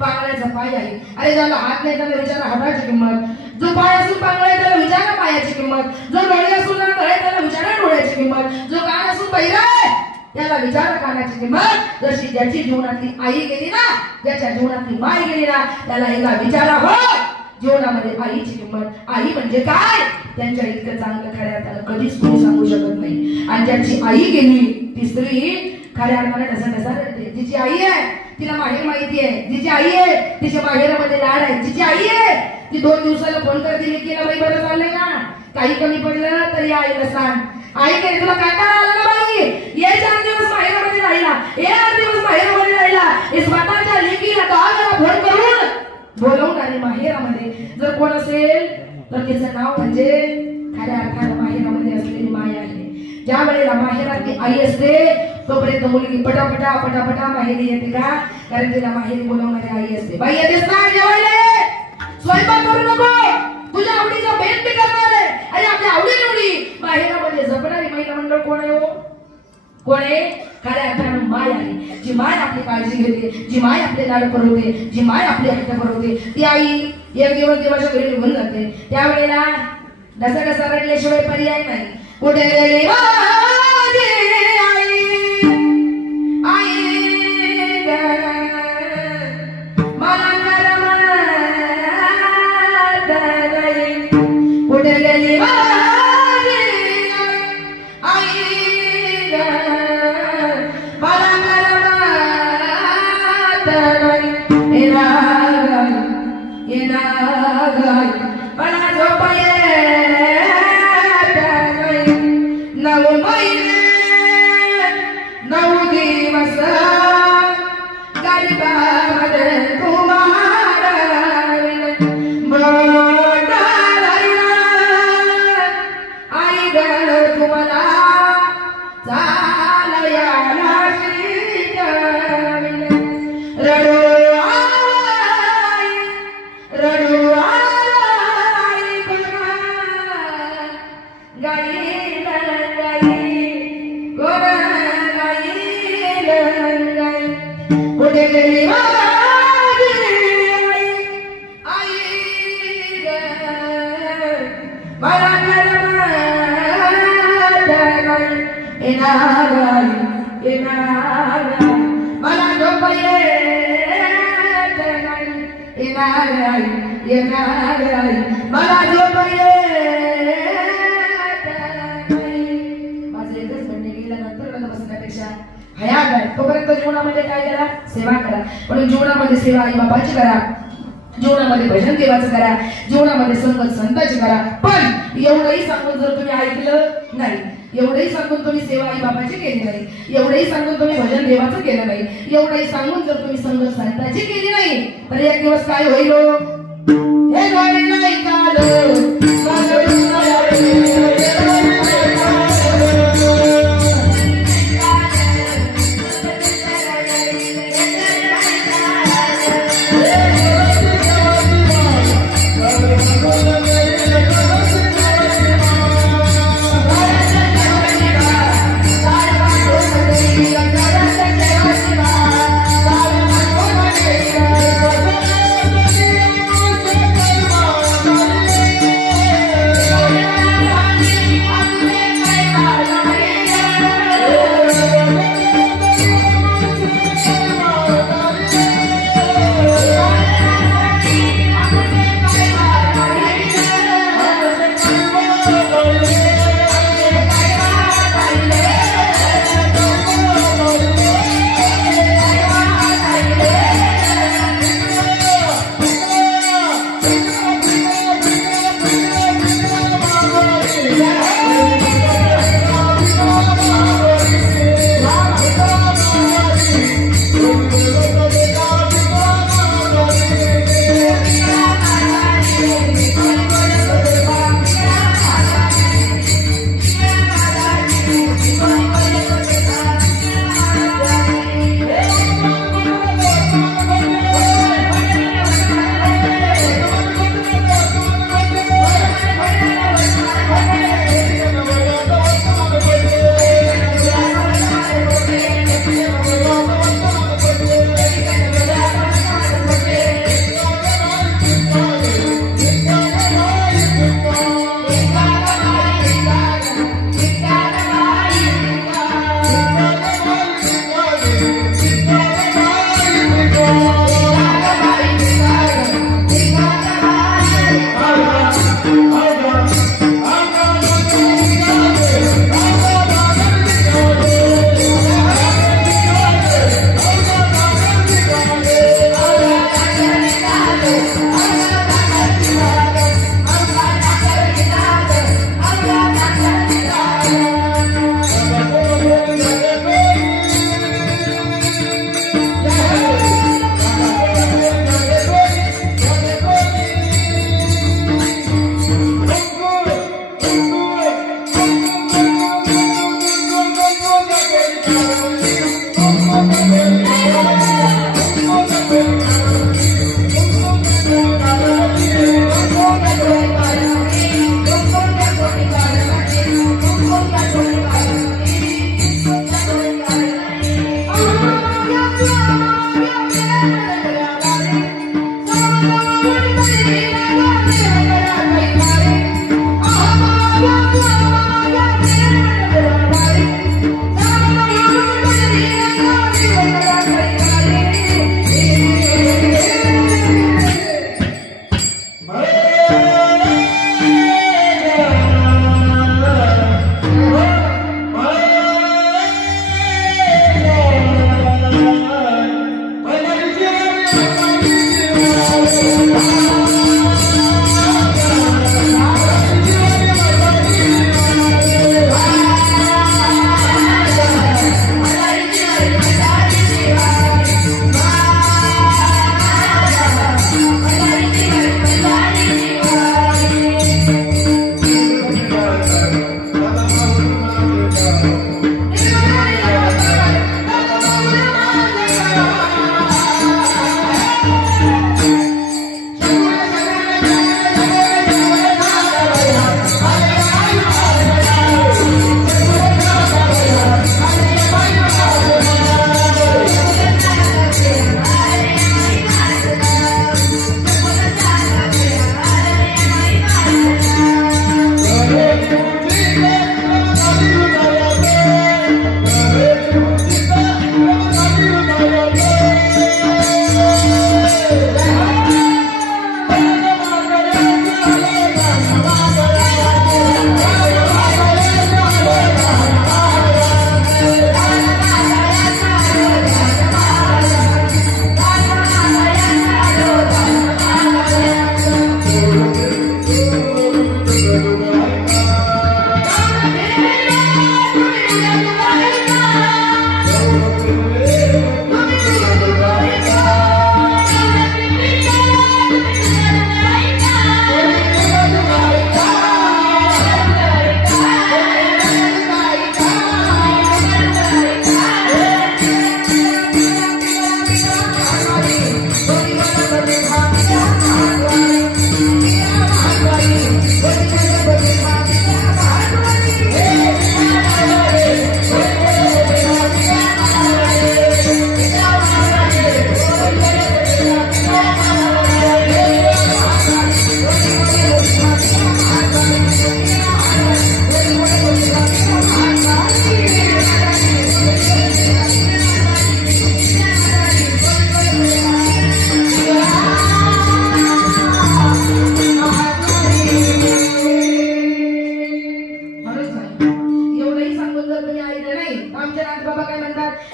पांगळ्याचा पाय आहे. अरे ज्याला हात नाही त्याला विचारा हाताची किंमत, जो पाय असून पांगळा आहे त्याला विचारा पायाची किंमत, जो डोळे असून आहे त्याला विचारा डोळ्याची किंमत, जो कान असून बहिरा आहे त्याला विचारा कानाची किंमत. जशी ज्याची जीवनातली आई गेली ना, ज्याच्या जीवनातली माय गेली ना त्याला एकदा विचारा हो जीवनामध्ये आईची किंमत. आई म्हणजे काय त्यांच्या इतकं चांगलं खऱ्या अर्थानं कधीच कोणी सांगू शकत नाही. आणि ज्याची आई गेली ती स्त्री खऱ्या अर्थानं ढसा रडते. जिची आई आहे तिला माहेर माहिती आहे, जिची आई आहे तिच्या माहेरामध्ये लाड आहे, जिची आई आहे ती 2 दिवसाला फोन करते लेकीला बाई बरं चाललंय ना, काही कमी पडलं तरी आईला सांग. आई काय तुला काय आलं ना बाई, ये 4 दिवस माहेरामध्ये राहिला, ये 8 दिवस माहेरामध्ये राहिला, हे स्वतःच्या लेकीला 10 वेळा फोन करून बोलवून आले माहेरामध्ये. जर कोण असेल तर तिचं नाव म्हणजे खऱ्या अर्थानं माहेरामध्ये असलेली माय आहे. ज्या वेळेला माहेरातली आई असते तोपर्यंत मुलगी पटापटा पटापटा माहेरी येते का, कारण तिला माहेरी बोलवणारी आई असते. बाई येतेस ना जेवायला, स्वयंपाक करू नको, तुझ्या आवडीचा भेट मी करणार आहे. अरे आपल्या आवडी माहेरामध्ये जपणारी महिला मंडळ कोण आहे हो, कोण आहे खऱ्या अर्थानं माय आहे. जी माय आपली काळजी घेते, जी माय आपले लाड पुरवते, जी माय आपले हट्ट पुरवते ती आई एक दिवस देवाच्या घरी निघून जाते. त्यावेळेला ढसा रडल्याशिवाय पर्याय नाही. कुठे गेली माझी आई, आई मला कुठे गेली माझी आई, मला झोप येत नाही, नव गाईल गाई कोण गाईल गाई कुठे गेली माझी आई ग मला मला झोप येत नाही मला झोप येत नाही. माझं एकच म्हणणे गेल्यानंतर बसण्यापेक्षा हयात आहे तोपर्यंत जीवनामध्ये काय करा सेवा करा. पण जीवनामध्ये सेवा आई बाबाची करा, जीवनामध्ये भजन देवाचं करा, जीवनामध्ये संगत संतांची करा. पण एवढंही सांगून जर तुम्ही ऐकलं नाही, एवढंही सांगून तुम्ही सेवा आई बाबाची केली नाही, एवढंही सांगून तुम्ही भजन देवाचं केलं नाही, एवढंही सांगून जर तुम्ही संगत संतांची केली नाही तर एक दिवस काय होईल हे गाडी नाही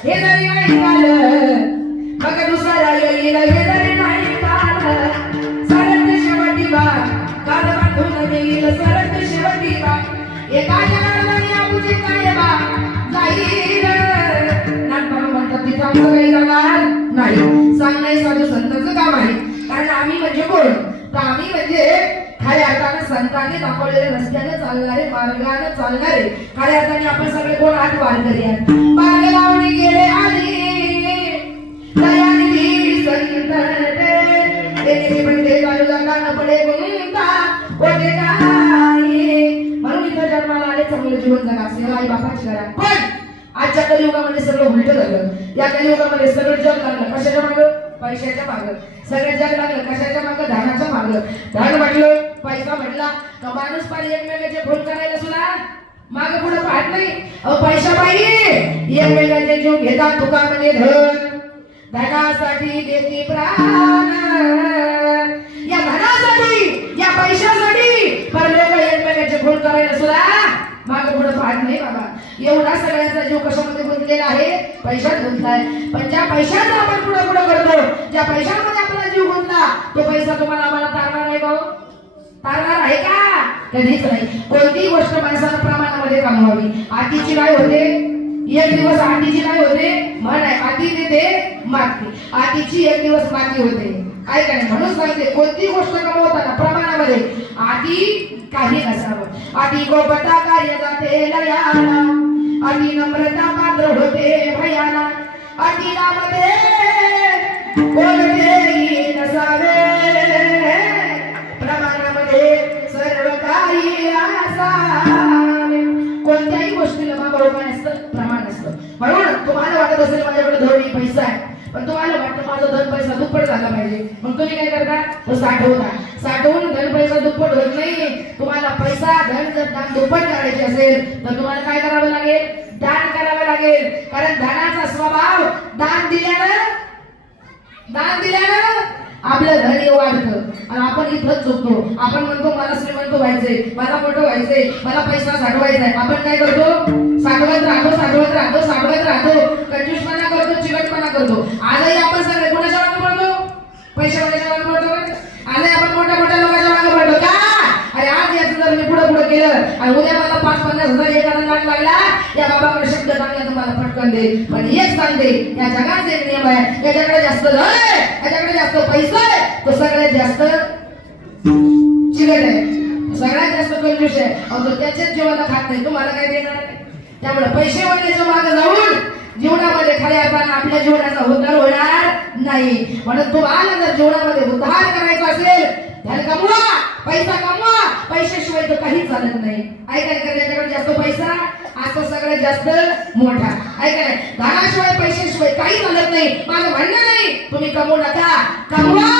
हे जरी नाही काल मग दुसरा येईल हे जरी नाही काल सरत शेवटी बा काल बांधून येईल सरत शेवटी बा एका जगाला यापुढे काय बा जाईल नाटक म्हणतात तिथं आमचं काही जाणार नाही सांगणे साधू संतांचं काम आहे कारण आम्ही म्हणजे कोण तर आम्ही म्हणजे खऱ्या अर्थाने संतांनी दाखवलेले रस्त्याने चालणारे मार्गाने चालणारे खऱ्या अर्थाने आपण सगळे कोण आठ वारकरी आहेत मार्ग लावणे गेले आली दयानिधी संत ते म्हणजे चालू जाताना पडे गुंता ओटे काय म्हणून इथं जन्माला आले चांगलं जीवन जगा सेवा आई बापाची करा पण आजच्या कलियुगामध्ये सगळं उलट झालं या कलियुगामध्ये सगळं जग लागलं कशाच्या मागं पैशाच्या मागं सगळं जग लागलं कशाच्या मागं धनाच्या मागं धन म्हटलं पैसा म्हटला तर माणूस पाहिजे एकमेकांचे फोन करायला सुद्धा मागं पुढे पाहत नाही पैसा पाहिजे एकमेकांचे जीव घेतात तुका म्हणजे धन धनासाठी देती प्राण या धनासाठी या पैशासाठी परलोक एकमेकांचे फोन करायला सुद्धा मागं पुढे पाहत नाही बाबा एवढा सगळ्यांचा जीव कशामध्ये गुंतलेला आहे पैशात गुंतलाय पण ज्या पैशाचा आपण पुढे पुढे करतो ज्या पैशामध्ये आपला जीव गुंतला तो पैसा तुम्हाला आम्हाला तारणार आहे का तारणार आहे का कधीच नाही कोणतीही गोष्ट माणसाला प्रमाणामध्ये कमवावी आतीची काय होते एक दिवस आतीची काय होते म्हण आहे आती देते मागते आतीची एक दिवस माती होते काय काय म्हणून सांगते कोणती गोष्ट कमवताना प्रमाणामध्ये आधी काही नसावं आधी गोपटा कार्य जाते लयाला आधी नम्रता पात्र होते भयाला आधी नामदे बोलते नसावे प्रमाणामध्ये सर्व काही असावे कोणत्याही गोष्टीला बाबा काय असतं प्रमाण असतं म्हणून तुम्हाला वाटत असेल माझ्याकडे धोरणी पैसा आहे पण तुम्हाला वाटतं माझा धन पैसा दुप्पट झाला पाहिजे मग तुम्ही काय करता तो साठवून धन पैसा दुप्पट होत नाही तुम्हाला पैसा धन जर दान दुप्पट करायचे असेल तर तुम्हाला काय करावं लागेल दान करावं लागेल कारण धनाचा स्वभाव दान दिल्यानं आपलं धन वाढतं आणि आपण इथंच चुकतो आपण म्हणतो मला श्रीमंत व्हायचंय मला मोठं व्हायचंय मला पैसा साठवायचा आहे आपण काय करतो साठवत राहतो कंजूसपणा करतो चिकटपणा करतो आजही आपण सगळे कोणाच्या मागे पडतो पैशाच्या मागे पडतो आजही आपण मोठ्या लोकांच्या मागे पडतो का अरे आज याचं जर मी पुढे केलं आणि उद्या मला 5-50,000 एखादा लाख लागला या बाबाकडे शब्द टाकला तर मला पटकन दे पण एक सांगते या जगाचा एक नियम आहे याच्याकडे जास्त धन आहे याच्याकडे जास्त पैसा आहे तो सगळ्यात जास्त चिकट आहे सगळ्यात जास्त कंजूस आहे तो त्याच्याच जीवाला खात नाही तुम्हाला काय देणार त्यामुळे पैसे वाढण्याच्या मागे जाऊन जीवनामध्ये खऱ्या अर्थाने आपल्या जीवनाचा उद्धार होणार नाही म्हणून तुम्हाला जर जीवनामध्ये उद्धार करायचा असेल धन कमवा पैसा कमवा पैशाशिवाय तर काहीच चालत नाही ऐकाय त्याच्याकडे जास्त पैसा असं सगळ्यात जास्त मोठा ऐकाय धनाशिवाय पैशाशिवाय काही चालत नाही माझं म्हणणं नाही तुम्ही कमवू नका कमवा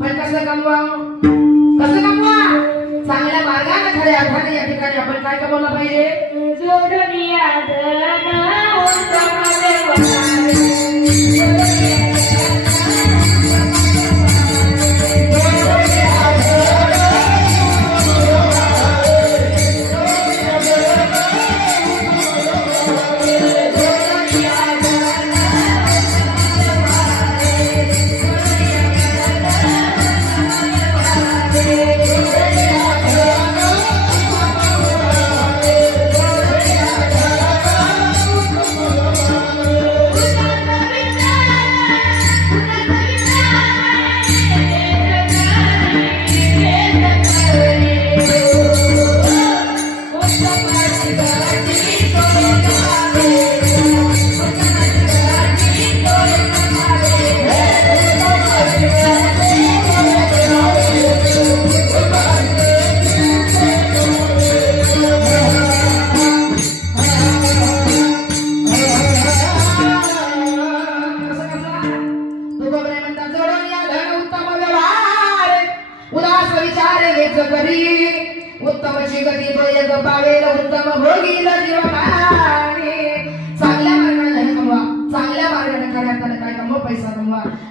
पण कसं कमवा चांगल्या मार्गाने खऱ्या अर्थाने या ठिकाणी आपण काय कमवलं पाहिजे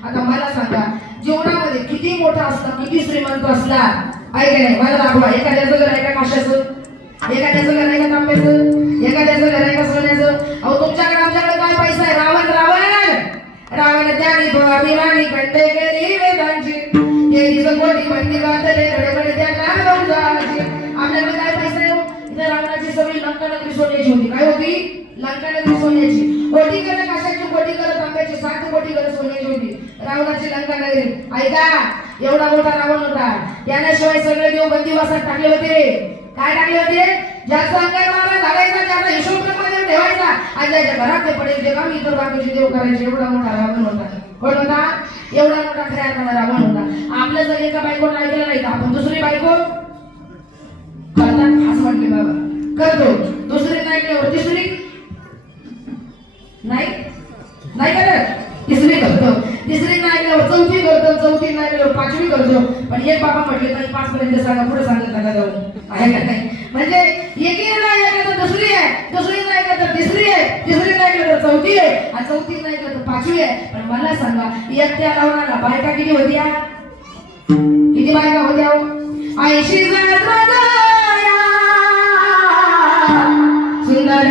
आता मला सांगा जीवनामध्ये किती मोठा असला किती श्रीमंत असला आहे की नाही मला दाखवा एखाद्याचं घर आहे का काशाचं एखाद्याचं घर आहे का तांब्याचं एखाद्याचं घर आहे का सोन्याचं अहो तुमच्याकडे आमच्याकडे काय पैसा आहे? रावण त्याने अभिमानी कंटे केली वेदांची कोटी मंदी गातले कडकडे त्या आपल्याकडे काय पैसा आहे? इथे रावणाची सगळी लंका नगरी सोन्याची होती. काय होती? लंका नगरी सोन्याची. कोटी कर काशाची, कोटी कर तांब्याची, 7 कोटी कर सोन्याची होती रावणाची लंका नगरी. ऐका, एवढा मोठा रावण होता. त्याशिवाय सगळे देव बंदिवासात टाकले होते. काय टाकले होते? ज्याचा अंगाला घालायचा, ज्याचा हिशोब मध्ये ठेवायचा आणि ज्याच्या घरात पडेल ते काम इतर बाकीचे देव करायचे. एवढा मोठा रावण होता. कोण होता? एवढा मोठा खऱ्या अर्थाने रावण होता. आपलं जर एका बायकोला ऐकलं नाही तर आपण दुसरी बायको करतात. खास वाटले बाबा करतो. दुसरी नाही केल्यावर तिसरी नाही करत, तिसरी करतो. तिसरी नाही केल्यावर चौथी करतो. चौथी नाही केल्यावर 5वी करतो. पण एक बाबा म्हटले तर 5 पर्यंत सांगा, पुढे सांगत नका जाऊ. आहे का नाही? म्हणजे एकीने नाही ऐकलं तर दुसरी आहे, दुसरी नाही ऐकलं तर तिसरी आहे, तिसरी नाही ऐकलं तर चौथी आहे आणि चौथी नाही ऐकलं तर 5वी आहे. पण मला सांगा, एकट्या रावणाला बायका किती होत्या? किती बायका होत्या? 80,000 सुंदर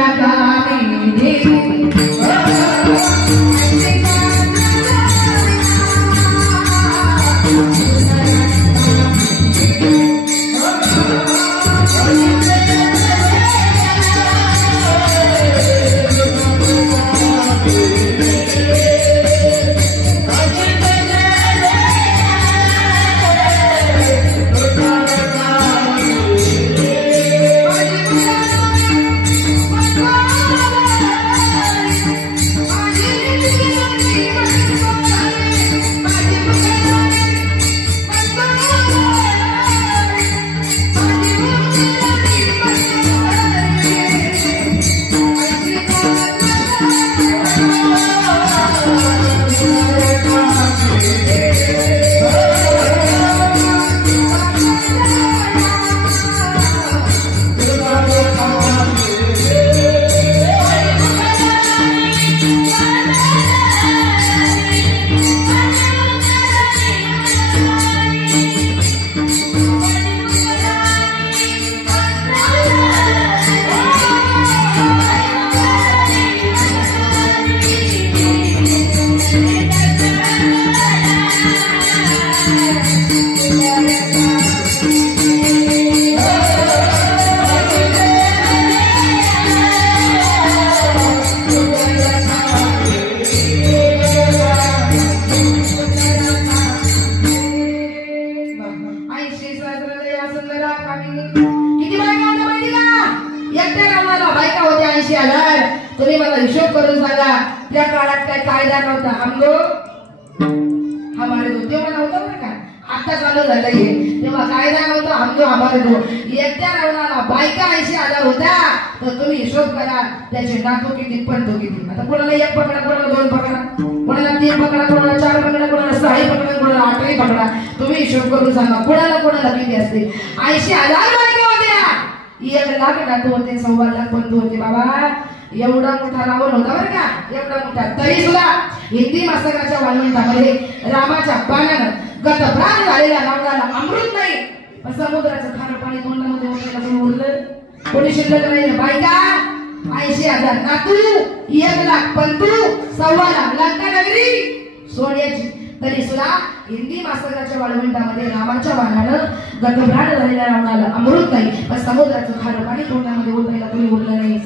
तुम्ही मला हिशोब करून सांगा. त्या काळात काय कायदा नव्हता. हम लोग हमारे दो तेव्हा नव्हतं बरं का. आता चालू झालंय तेव्हा कायदा नव्हता. हम लोग हमारे दो. एकट्या रावणाला बायका 80,000 होत्या. तर तुम्ही हिशोब करा त्याचे नातू किती पणतो किती. आता कोणाला 1 पकडा, कोणाला 2 पकडा, कोणाला 3 पकडा, कोणाला 4 पकडा, कोणाला 6 पकडा, कोणाला 8 पकडा. तुम्ही हिशोब करून सांगा कोणाला किती असते. 80,000 बायका होत्या. 1 लाख नातू होते, 1.25 लाख पणतो होते. बाबा एवढा मोठा रावण होता बरं का. एवढा मोठा. तरी सुद्धा हिंदी मास्तराच्या वाळवंटामध्ये रामाच्या बाणानं गतप्राण झालेल्या रावणाला अमृत नाही पण समुद्राचं खारं पाणी तोंडामध्ये ओतलेलं उरलं. कोणी शिल्लक नाही. बायका 80,000 नातू, 1 लाख पंतू, 1.25 लाख लंका नगरी सोन्याची. तरी सुद्धा हिंदी मास्तराच्या वाळवंटामध्ये रामाच्या बाणानं गतप्राण झालेल्या रावणाला अमृत नाही पण समुद्राचं खारं पाणी तोंडामध्ये ओतलेलं कोणी उरलं नाही.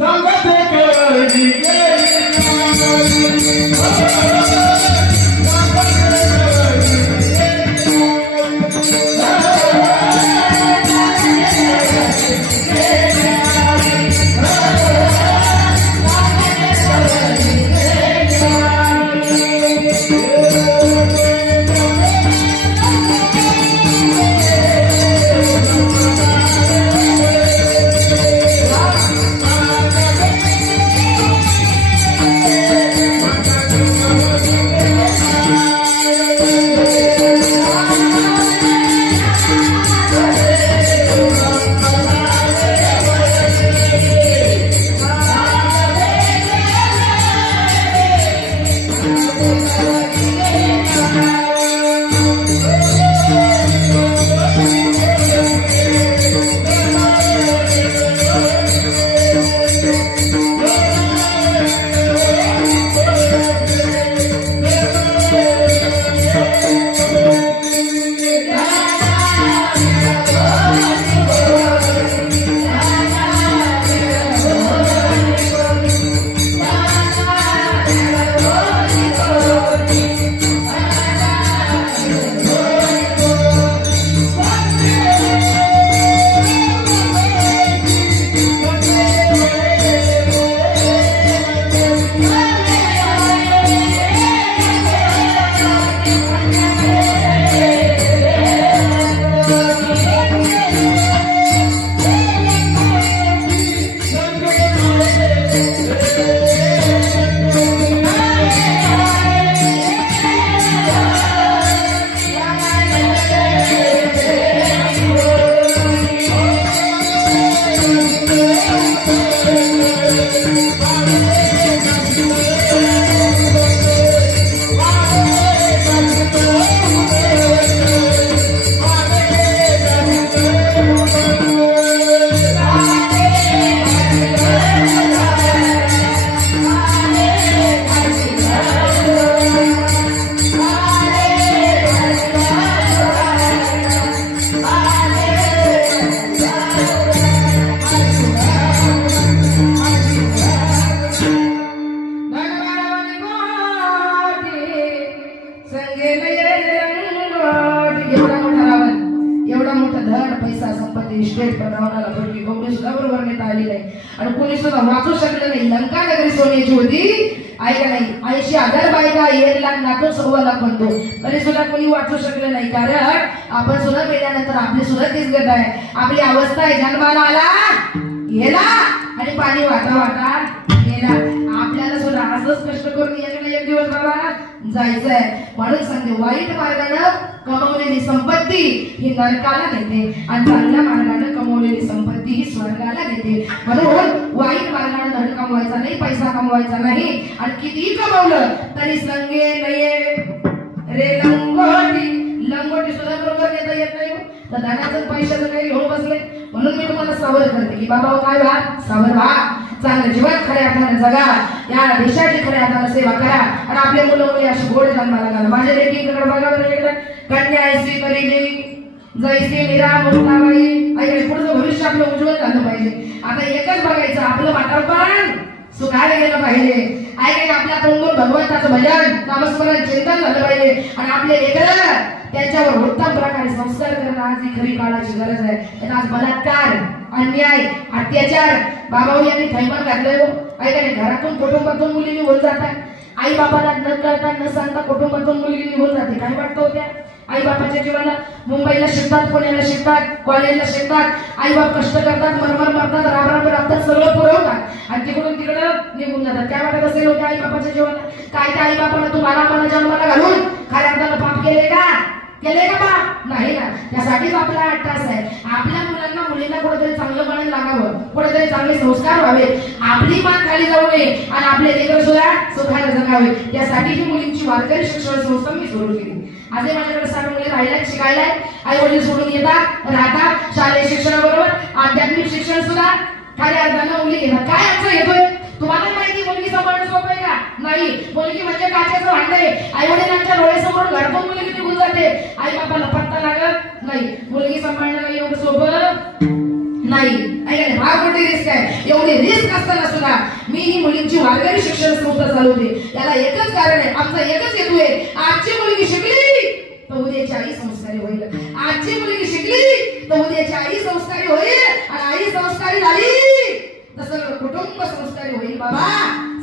सुद्धा बरोबर नेता आली नाही आणि कोणी सुद्धा वाचू शकलं नाही. लंका नगरी सोन्याची होती ऐका नाही, 80,000 बायका 1 लाख नातून 1.25 लाख बनतो तरी सुद्धा कोणी वाचू शकलं नाही. कारण आपण सुद्धा मेल्यानंतर आपली सुद्धा तीच गत आहे. आपली अवस्था आहे जन्माला आला गेला आणि पाणी वाटा वाटा गेला. आपल्याला सुद्धा असंच कष्ट करून एक दिवस बाबा जायचंय. म्हणून सांगते वाईट मार्गानं कमवलेली संपत्ती ही नरकाला नेते आणि चांगल्या मार्गाने कमवलेली संपत्ती ही स्वर्गाला नेते. म्हणून वाईट मार्गाने धन कमवायचा नाही, पैसा कमवायचा नाही आणि कितीही कमवलं तरी संगे नये रे लंगोटी. लंगोटी सुद्धा बरोबर नेता येत नाही. तर धनाचं पैशाचं काही घेऊन बसले. म्हणून मी तुम्हाला सावर करते की बाबा काय व्हा, सावर व्हा, चांगलं जीवन खऱ्या अर्थाने जगा, या देशाची खऱ्या अर्थाने सेवा करा आणि आपले मुलं मुली अशी गोड जन्माला घाला. माझ्या लेकीकडे बघा बरं, कन्या ऐसी करीली जैसी मीरा मुक्ताबाई. ऐकले पुढचं भविष्य आपलं उज्ज्वल झालं पाहिजे. आता एकच बघायचं आपलं म्हातारपण सुखायला गेलं पाहिजे. ऐकले आपल्या तोंडून भगवंताचं भजन नामस्मरण चिंतन झालं पाहिजे आणि आपले लेकरं त्यांच्यावर उत्तम प्रकारे संस्कार करणं आज ही खरी काळाची गरज आहे. आज बलात्कार, अन्याय, अत्याचार बाबा यांनी थैमान घातलंय. ऐकले घरातून कुटुंबातून मुली निघून जातात. आई बाबाला न कळता न सांगता कुटुंबातून मुलगी निघून जाते. काय वाटतं होत्या आई बापाच्या जीवाला. मुंबईला शिकतात, पुण्याला शिकतात, कॉलेजला शिकतात, आई बाप कष्ट करतात, मरमर मरतात, राबराब राबतात, सगळं पुरवतात आणि तिकडून तिकडं निघून जातात. काय वाटत असेल होत्या आई बापाच्या जीवाला. काय त्या आई बापाला तुम्हाला मला जन्माला घालून खऱ्या अर्थानं पाप केले का, केले का बाप? नाही ना. त्यासाठीच आपला 8 तास आहे. आपल्या मुलांना मुलींना कुठेतरी चांगलं वळण लागावं, कुठेतरी चांगले संस्कार व्हावे, आपली मान खाली जाऊ नये आणि आपले लेकर सुद्धा सुखाने जगावे. त्यासाठी ही मुलींची वारकरी शिक्षण संस्था मी सुरू केली. आज माझ्याकडे 60 मुली राहिल्या शिकायला. आई वडील सोडून येतात, राहतात. शालेय शिक्षणाबरोबर आध्यात्मिक शिक्षण सुद्धा खऱ्या अर्थानं मुली घेतात. काय अर्थ येतोय तुम्हाला माहिती? मुलगी सांभाळणं सोपं आहे का? नाही. मुलगी म्हणजे काचेचं भांड आहे. आई वडिलांच्या डोळ्यासमोर घडपून मुलगी निघून जाते. आई बापाला पत्ता लागत नाही. मुलगी सांभाळणं काही एवढं सोपं नाही. ऐका फार मोठी रिस्क आहे. एवढी रिस्क असताना सुद्धा मी ही मुलींची वारकरी शिक्षण संस्था चालवते. याला एकच कारण आहे, आमचा एकच हेतू आहे. आजची मुलगी शिकली तर उद्याची आई संस्कारी होईल. आजची मुलगी शिकली तर उद्याची आई संस्कारी होईल आणि आई संस्कारी झाली तसं कुटुंब संस्कारी होईल. बाबा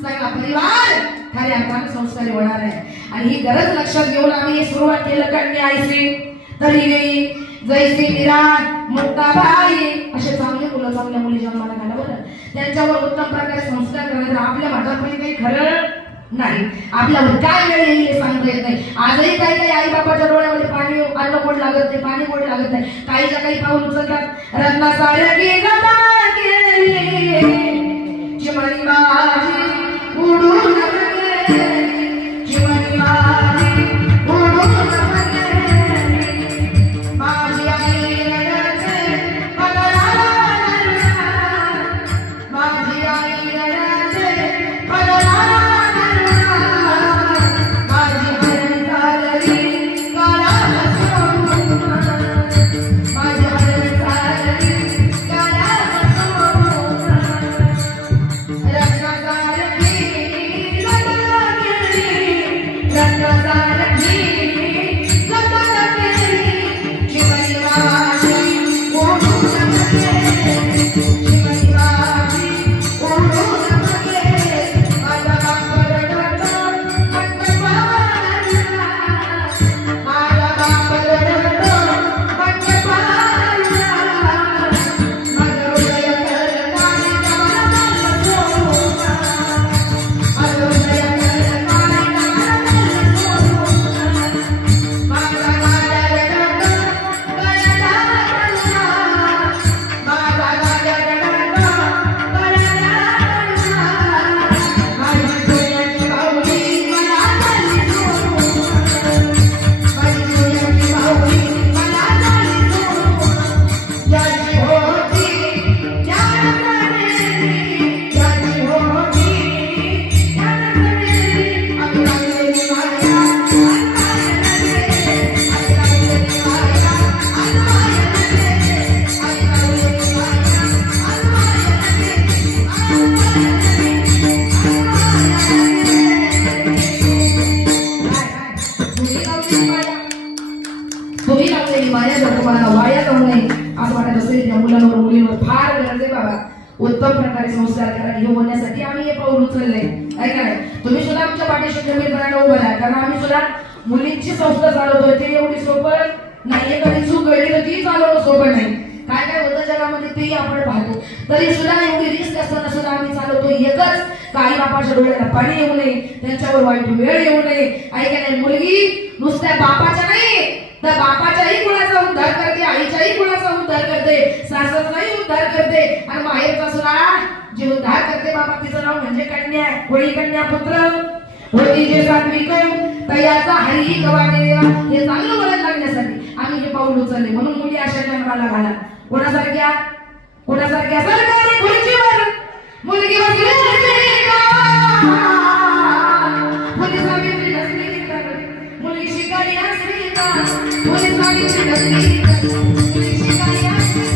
सगळा परिवार खऱ्या अर्थाने संस्कारी होणार आहे. आणि ही गरज लक्षात घेऊन आम्ही सुरुवात केलं. कन्या ऐसी तरी जैसी मीरा मुक्ताबाई असे चांगले मुलं चांगल्या मुली जन्माला घाला बरं. त्यांच्यावर उत्तम प्रकारे संस्कार करायचे. आपल्या म्हातारपणी काही खरं नाही. आपल्यावर काय वेळ येईल हे सांगता येत नाही. आजही काही काही आई बापाच्या डोळ्यामध्ये पाणी अन्न गोड लागत नाही, पाणी गोड लागत नाही. काहीच्या काही पाऊल उचलतात. रत्ना सारखी गदा केली चिमणी माझी उडून गेली, चिमणी माझी उडून गेली. माझी आई रडते पगला, माझी आई रडते पगला. माझी बाबा उत्तम प्रकारे संस्कार करा हे होण्यासाठी आम्ही हे पाऊल उचललंय आहे का नाही. तुम्ही सुद्धा आमच्या पाठीशी गंभीरपणाने उभं राहा कारण आम्ही सुद्धा मुलींची संस्था चालवतोय ते एवढी सोपं नाही. एखादी चूक घडली तर ती चालवणं सोपं नाही. काय काय होतं जगामध्ये तेही आपण पाहतो. तरी सुद्धा एवढी रिस्क असताना सुद्धा आम्ही चालवतो एकच काही बापाच्या डोळ्याला पाणी येऊ नये त्यांच्यावर वाईट वेळ येऊ नये आहे का नाही. मुलगी नुसत्या बापाच्या नाही तर बापाच्याही गुणाचा उद्धार करते आईच्याही गुणाचा उद्धार करते सासरचाही उद्धार करते आणि माहेरचा सुद्धा जी उद्धार करते बाबा तिचं नाव म्हणजे कन्या कोळी कन्या पुत्र होती जे सात्विक तयाचा हरी गवाने देवा. हे चांगलं बोलायला लागण्यासाठी आम्ही हे पाऊल उचलले. म्हणून मुली अशा जन्माला घाला कोणासारख्या सरकारी खुर्चीवर मुलगी बसली मुली सावित्री नसली मुली शिकारी असली मुली सावित्री नसली मुली शिकारी असली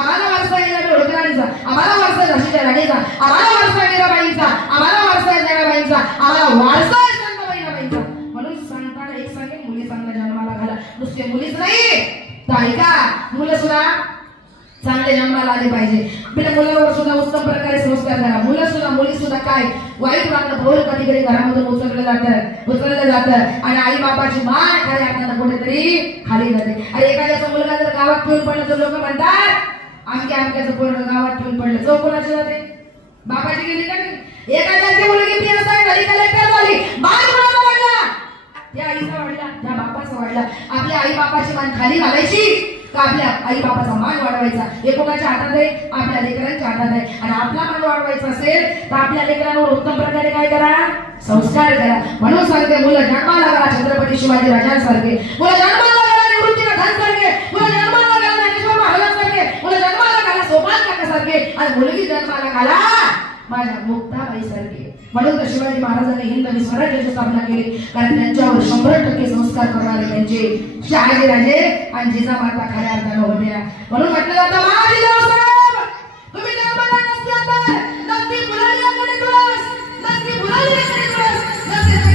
आम्हाला वारसा ढोळकरांचा आम्हाला वारसा झाशीच्या राणीचा आम्हाला वारसा मीराबाईंचा आम्हाला वारसा जनाबाईंचा आम्हाला वारसा संतबाईंचा. म्हणून सांगताना एक सांगेन मुली चांगल्या जन्माला घाला. नुसते मुलीच नाही तर ऐका मुलं सुद्धा चांगले जन्माला आले पाहिजे. आपल्या मुलावर सुद्धा उत्तम प्रकारे संस्कार करा. मुली सुद्धा काय वाईट वागणं पाऊल कधी कधी घरामधून उचललं जातं आणि आई बापाची मान खऱ्या अर्थानं कुठेतरी खाली जाते. आणि एखाद्याचा मुलगा जर गावात पिऊन पडलं तर लोक म्हणतात आमक्याचं पोरगं गावात पिऊन पडलं. चौक कोणाची जाते बापाची गेली का. एखाद्याची मुलगी पीएसआय झाली कलेक्टर झाली मान कोणाचा वाढला त्या आईचा वाढला त्या बापाचा वाढला. आपल्या आई बापाची मान खाली घालायची का आपल्या आई बापाचा मान वाढवायचा हे कोणाच्या हातात आहे आपल्या लेकरांच्या हातात आहे. आणि आपला मान वाढवायचा असेल तर आपल्या लेकरांवर उत्तम प्रकारे काय करा संस्कार करा. म्हणून सांगते मुलं जन्माला घाला छत्रपती शिवाजी राजांसारखे मुलं जन्माला घाला निवृत्ती नाथांसारखे मुलं जन्माला घाला ज्ञानेश्वर महाराजांसारखे मुलं जन्माला घाला सोपान काकासारखे आणि मुलगी जन्माला घाला माझ्या मुक्ताबाई सारखे. म्हणून तर शिवाजी महाराजांनी हिंदवी स्वराज्याची स्थापना केली कारण त्यांच्यावर 100% संस्कार करणारे त्यांचे शहाजी राजे आणि जिजामाता खऱ्या अर्थानं होत्या. म्हणून म्हटलं जातं महाराज तुम्ही जन्माला नसल्या तर नक्की फुलालीकडे तुळस नक्की फुलालीकडे तुळस नक्की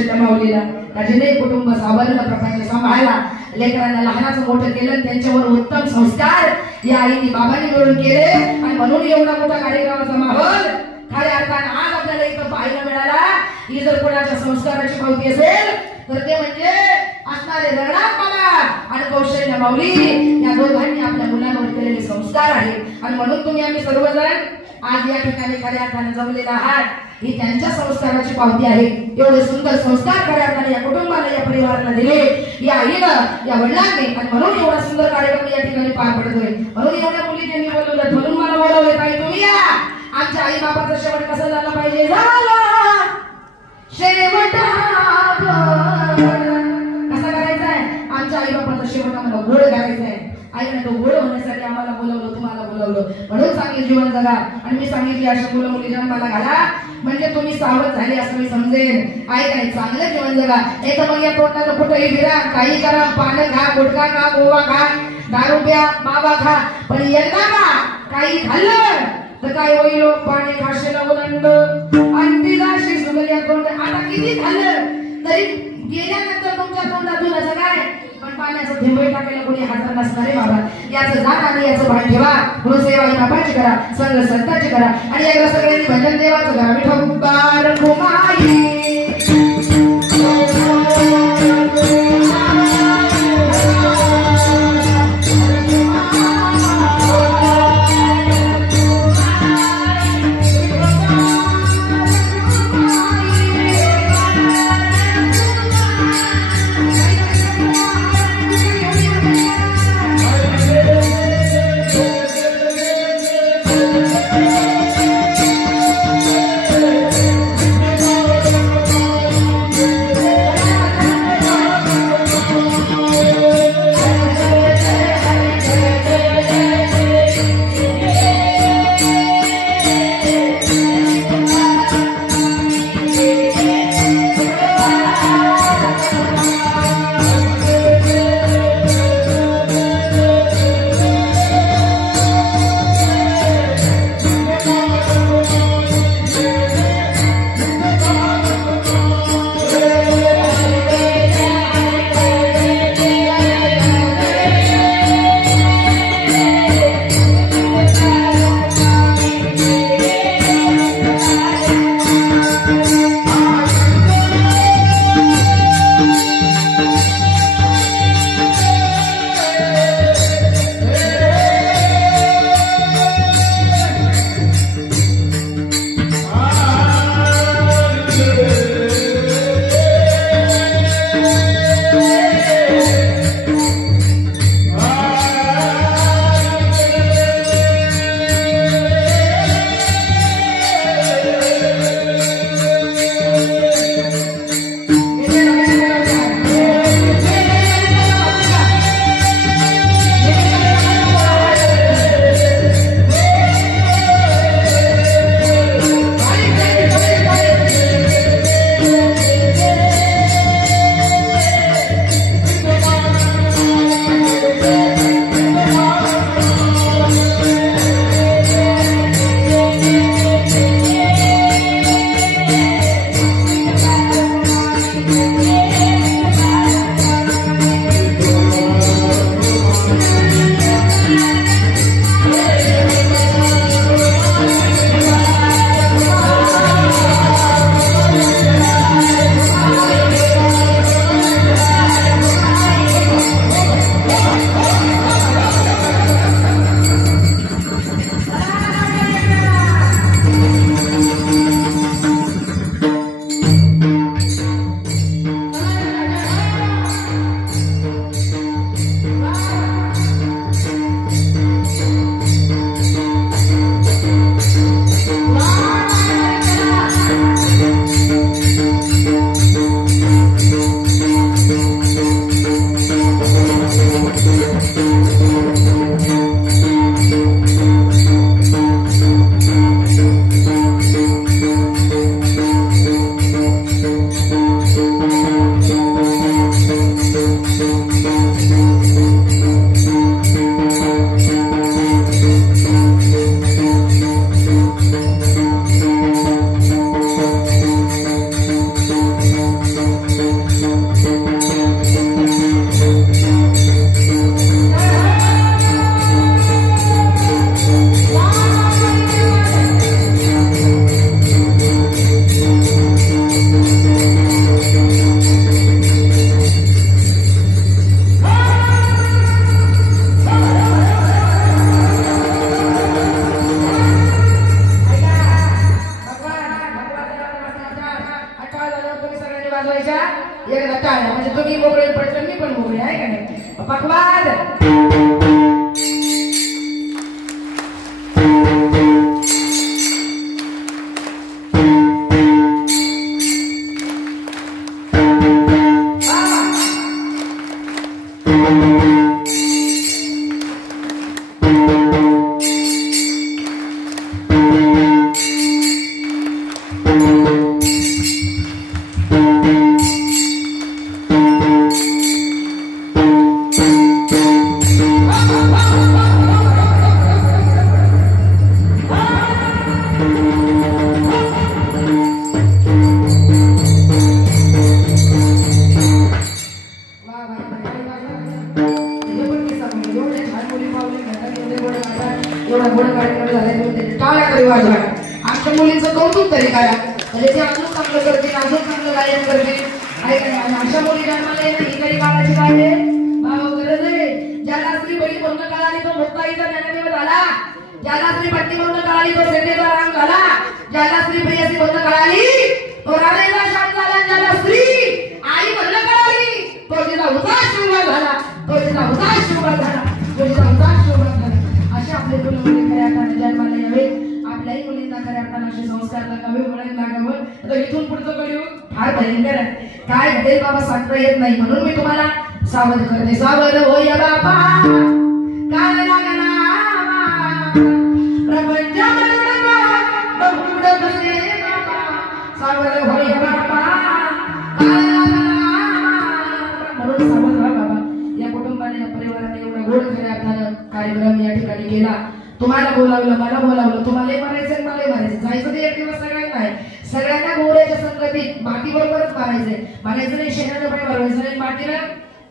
कौशल्य माऊलीला त्याचे कुटुंब सावरलं, प्रपंच सांभाळला, लेकरांना लहानाचं मोठं केलं, त्यांच्यावर उत्तम संस्कार या आईने बाबांनी मिळून केले आणि म्हणून एवढा मोठा कार्यक्रमाचा माहोल खऱ्या अर्थानं आज आपल्याला इथं पाहायला मिळाला. ही जर कोणाच्या संस्काराची पावती असेल तर ते म्हणजे असणारे रंगनाथ बाबा आणि कौशल्य माऊली या दोघांनी आपल्या मुलांवर केलेले संस्कार आहेत. आणि म्हणून तुम्ही आम्ही सर्वजण आज या ठिकाणी खऱ्या अर्थाने जमलेला आहात. ही त्यांच्या संस्काराची पावती आहे. एवढे सुंदर संस्कार खऱ्या अर्थाने या कुटुंबाला, या परिवाराला दिले या आईनं, या वडिलांनी, आणि म्हणून एवढा सुंदर कार्यक्रम या ठिकाणी पार पडतोय. म्हणून एवढ्या मुली त्यांनी बोलवलं, म्हणून मला बोलवले ताई तुम्ही या. आमच्या आई बाबाचा शेवट कसा झाला पाहिजे? झाला शेवट कसा करायचा आहे? आमच्या आई बाबाचा शेवट आम्हाला गोड करायचा आहे. आईने तो गोड होण्यासाठी आम्हाला बोलवलं, तुम्हाला बोलवलं. म्हणून चांगले जीवन जगा. आणि मी सांगितली अशा मुलं मुली जन्माला घाला म्हणजे तुम्ही सावध झाले असं मी समजेन. काय चांगलं जीवन जगा. एक मग या तोंडानं कुठेही फिरा, काही करा, पानं खा, गुटखा खा, गोवा खा, दारू प्या, मावा खा, पण एकदा का काही खाल्लं तर काय होईल? पाणी खाशीला ओलांड आणि ती जाशी सुगल्या तोंड. आता किती खाल्लं तरी गेल्यानंतर तुमच्या तोंडातून असं काय, पण पाण्याचं थेंबही टाकायला कोणी हातात नसणार आहे बाबा. याचं जाण आणि याचं भान ठेवा. म्हणून सेवा ही बाबाची करा, संघ संतांची करा. आणि एकदा सगळ्यांनी भजन देवाचं करा. विठोबार कुमारी एकदा टाळ्या म्हणजे तुम्ही मोकळे पडतं मी पण मोकळे आहे का नाही पकवाद आमच्या मुलींचं कौतुक तरी करा म्हणजे ते अजून चांगलं करते अजून चांगलं गायन करते अशा मुली जन्माला येणं ही तरी काळाची काय आहे गरज आहे ज्याला स्त्री पहिली पूर्ण कळाली तो मुक्ताईचा ज्ञानदेव झाला ज्याला स्त्री पत्नी पूर्ण कळाली तो सेनेचा राम झाला ज्याला स्त्री प्रियसी पूर्ण कळाली तो राणेचा शाप झाला ज्याला स्त्री आई पूर्ण कळाली तो तिचा उदास शिवबा झाला तो तिचा उदास शिवबा झाला तो तिचा उदास शिवबा झाला अशा आपले मुली खऱ्या अर्थाने जन्माला यावे आपल्याही मुलींना खऱ्या अर्थाने असे संस्कार लागावे वळण लागावं आता इथून पुढचं कळीयुग फार भयंकर आहे काय घडेल बाबा सांगता येत नाही म्हणून मी तुम्हाला सावध करते सावध होय बाबा काय लागला प्रपंच सावध होय बाबा म्हणून सावध व्हा बाबा या कुटुंबाने या परिवाराने एवढा गोड खऱ्या अर्थानं कार्यक्रम या ठिकाणी केला तुम्हाला बोलावलं मला बोलावलं तुम्हाला मारायचं मला मारायचं जायचं ते एक दिवस सगळ्यांना आहे सगळ्यांना गोऱ्याच्या संगतीत माती बरोबरच मारायचं नाही शेणाने पण मारवायचं नाही मातीला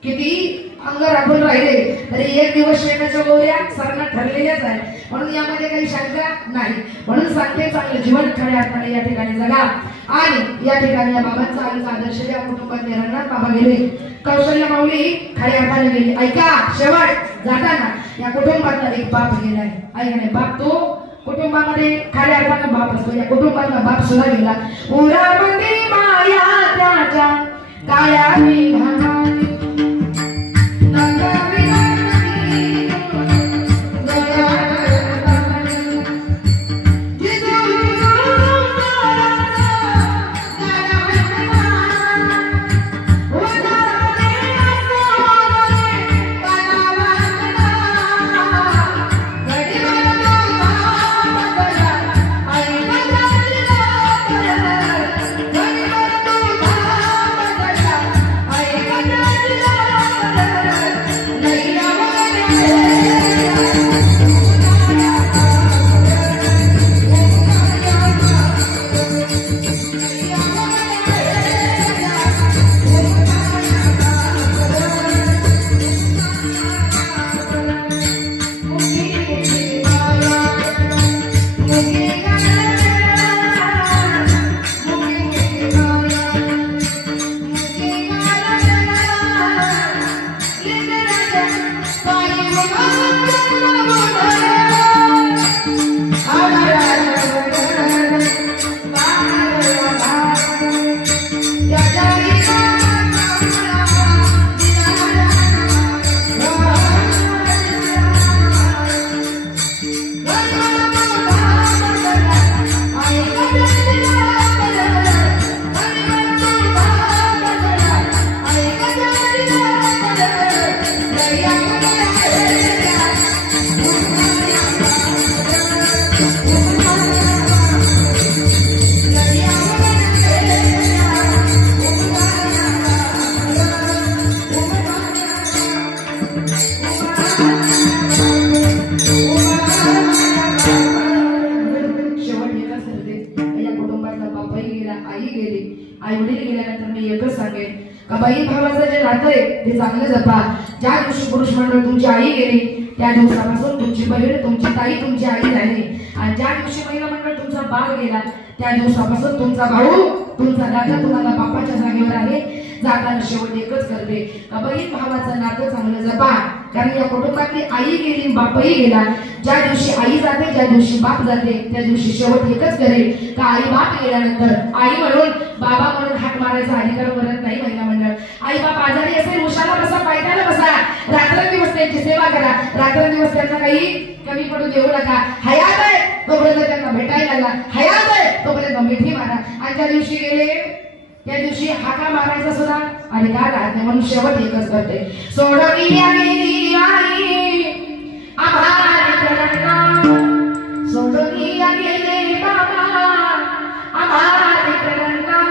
किती अंग राखून राहिले तरी एक दिवस शेणाच्या गोऱ्या सगळ्यांना ठरलेल्याच आहे म्हणून यामध्ये काही शंका नाही म्हणून सांगते चांगलं जीवन खऱ्या अर्थाने या ठिकाणी जगा आणि या ठिकाणी या बाबांचा आदर्श या कुटुंबात रंगनाथ बाबा गेले कौशल्य माऊली खऱ्या अर्थाने गेली ऐका शेवट जाताना या कुटुंबातला एक बाप गेलाय ऐका नाही बाप तो कुटुंबामध्ये खऱ्या अर्थानं बाप असतो या कुटुंबातला बाप सुद्धा गेला उरामध्ये माया त्याच्या काया विघानी बाई भावाचं जे नातं आहे ते चांगलं जपा ज्या दिवशी पुरुष मंडळ तुमची आई गेली त्या दिवसापासून तुमची बहीण तुमची ताई तुमची आई झाली आणि ज्या दिवशी महिला मंडळ तुमचा बाप गेला त्या दिवसापासून तुमचा भाऊ तुमचा दादा तुम्हाला बापाच्या जागेवर आहे जाताना शेवट एकच करते बहीण भावाचं नातं चांगलं जपा कारण या कुटुंबातली आई गेली बापही गेला. ज्या दिवशी आई जाते ज्या दिवशी बाप जाते त्या दिवशी शेवट एकच करेल का आई बाप गेल्यानंतर आई म्हणून बाबा म्हणून हाक मारायचा अधिकार करत नाही महिला मंडळ. आई बाप आजारी असेल उशाला बसा पायथ्याला बसा रात्रंदिवस त्यांची सेवा करा. रात्रंदिवस त्यांना काही कमी पडू देऊ नका. हयात आहे तोपर्यंत त्यांना भेटायला लागला. हयात आहे तोपर्यंत मिठी मारा. आणि ज्या दिवशी गेले त्या दिवशी हाका मारायचा सुद्धा अधिकार राहत नाही. म्हणून शेवट एकच करते सोडवी गेली आई आभार करना सोडवी गेले बाबा आभार करना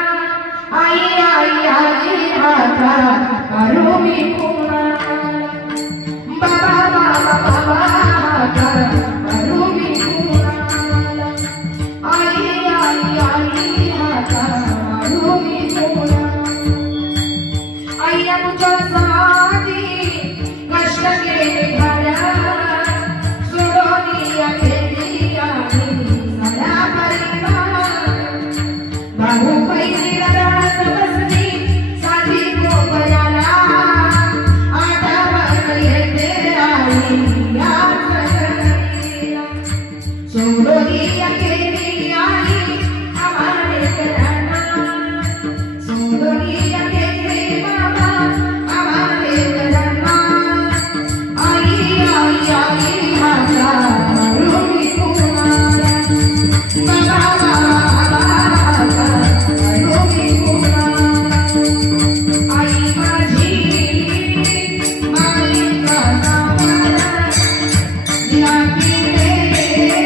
आई आई आई हाका करू मी पुन्हा बाबा बाबा बाबा हाका करू मी पुन्हा आई आई आई हाका करू मी पुन्हा. आई तुझ्यासाठी कष्ट केले घरा सोडून गेली आई सगळा परिवार. भाऊ पैसे रडत बसली साधी कोपऱ्याला आठवण येते आई या सगळीला. सोडून गेली आई आम्हाला घराला सोडून गेली बाबा आम्हाला घराला. आई आई आई हाका करू मी पुन्हा बाबा बाबा हाका करू मी पुन्हा. आई माझी मालिका नावाला लागली जीवना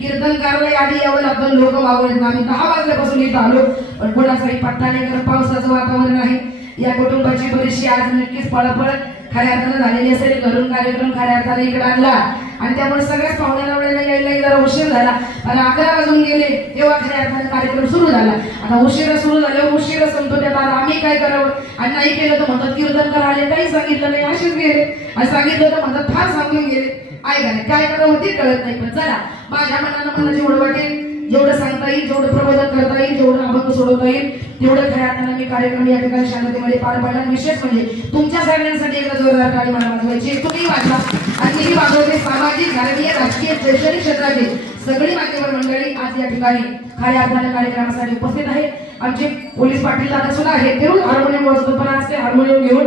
कीर्तनकारला आधी यावं लागतं. लोक मागवत आम्ही 10 वाजल्यापासून इथं आलो पण कोणाचाही पत्ता नाही. कारण पावसाचं वातावरण आहे. या कुटुंबाची बरीचशी आज नक्कीच पळपळ खऱ्या अर्थानं झालेली असेल. घरून कार्यक्रम खऱ्या अर्थाने इकडे आणला आणि त्यामुळे सगळ्याच पाहुण्याला वेळेला यायला जरा उशीर झाला. आणि 11 वाजून गेले तेव्हा खऱ्या अर्थाने कार्यक्रम सुरू झाला. आता उशिरा सुरू झाल्यावर उशिरा संपतो. त्यात आम्ही काय करावं आणि नाही केलं तर म्हणतात कीर्तनकार आले काही सांगितलं नाही असेच गेले आणि सांगितलं तर म्हणतात फार सांगून गेले. काय करावं ते कळत नाही. पण चला माझ्या मनानं मला जेवढं वाटेल जेवढं सांगता येईल जेवढं प्रबोधन करता येईल जेवढं अभंग सोडवता येईल तेवढं खऱ्या अर्थानं मी कार्यक्रम या ठिकाणी शांततेमध्ये पार पाडला. विशेष म्हणजे तुमच्या सगळ्यांसाठी एकदा जोरदार टाळी मला वाजवायची. तुम्ही वाजवा आणि मीही वाजवते. सामाजिक धार्मिक राजकीय शैक्षणिक क्षेत्रातील सगळी मान्यवर मंडळी आज या ठिकाणी खऱ्या अर्थानं कार्यक्रमासाठी उपस्थित आहे. आमचे पोलीस पाटील दादा सुद्धा आहेत. ते रोज हार्मोनियम वाजवतो पण आज ते हार्मोनियम घेऊन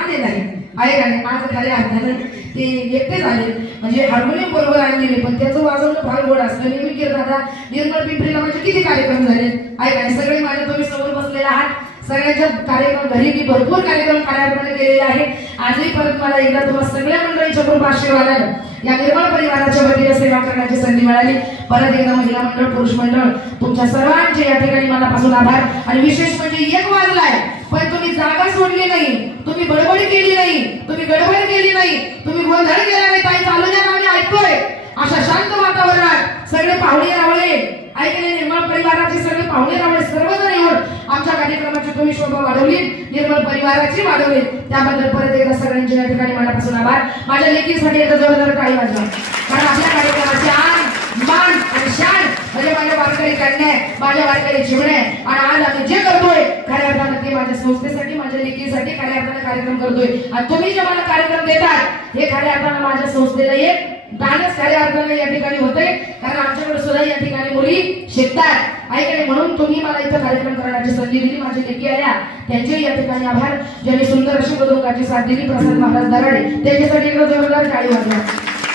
आले नाही आहे का नाही. आज खऱ्या अर्थानं ते एकटेच आले म्हणजे हार्मोनियम बरोबर आणलेले पण त्याचं वाजवणं फार गोड असतं. नेहमी केलं दादा निर्मळ पिंपरीला म्हणजे किती कार्यक्रम झाले आहे का. सगळे माझे तुम्ही समोर बसलेले आहात. सगळ्यांच्या कार्यक्रम घरी मी भरपूर कार्यक्रम कार्याकडे केलेले आहे. आजही परत मला एकदा तुम्हाला सगळ्या मंडळीच्या कृपा आशीर्वादाने या निर्मळ परिवाराच्या वतीने सेवा करण्याची संधी मिळाली. परत एकदा महिला मंडळ पुरुष मंडळ तुमच्या सर्वांचे या ठिकाणी मनापासून आभार. आणि विशेष म्हणजे 1 वाजलाय पण तुम्ही जागा सोडली नाही. तुम्ही बडबड केली नाही. तुम्ही गडबड केली नाही. तुम्ही गोंधळ केला नाही. ताई चालू द्या आम्ही ऐकतोय. अशा शांत वातावरणात सगळे पाहुणे रावळे ऐकले निर्मळ परिवाराचे सगळे पाहुणे रावळे सर्वजण येऊन आमच्या कार्यक्रमाची तुम्ही शोभा वाढवली. निर्मळ परिवाराची वाढवली. त्याबद्दल परत एकदा सगळ्यांच्या या ठिकाणी मनापासून आभार. माझ्या लेकीसाठी एकदा जोरदार टाळी वाजवा. कारण आपल्या कार्यक्रमाची आन मान आणि शान म्हणजे माझ्या वारकरी कन्या माझ्या वारकरी चिमणे आणि आज आम्ही जे करतोय खऱ्या अर्थानं ते माझ्या संस्थेसाठी माझ्या लेकीसाठी खऱ्या अर्थानं कार्यक्रम करतोय आणि तुम्ही जे मला कार्यक्रम देतात हे खऱ्या अर्थानं माझ्या संस्थेला एक दानच खऱ्या अर्थानं या ठिकाणी होते कारण आमच्याकडे सुद्धा या ठिकाणी मुली शिकतात ऐकले म्हणून तुम्ही मला इथं कार्यक्रम करण्याची संधी दिली माझ्या लेकी आल्या त्यांचे या ठिकाणी आभार ज्यांनी सुंदर अशी मधुरंगाची साथ दिली प्रसाद महाराज दराडे त्यांच्यासाठी एक जोरदार टाळी वाजवा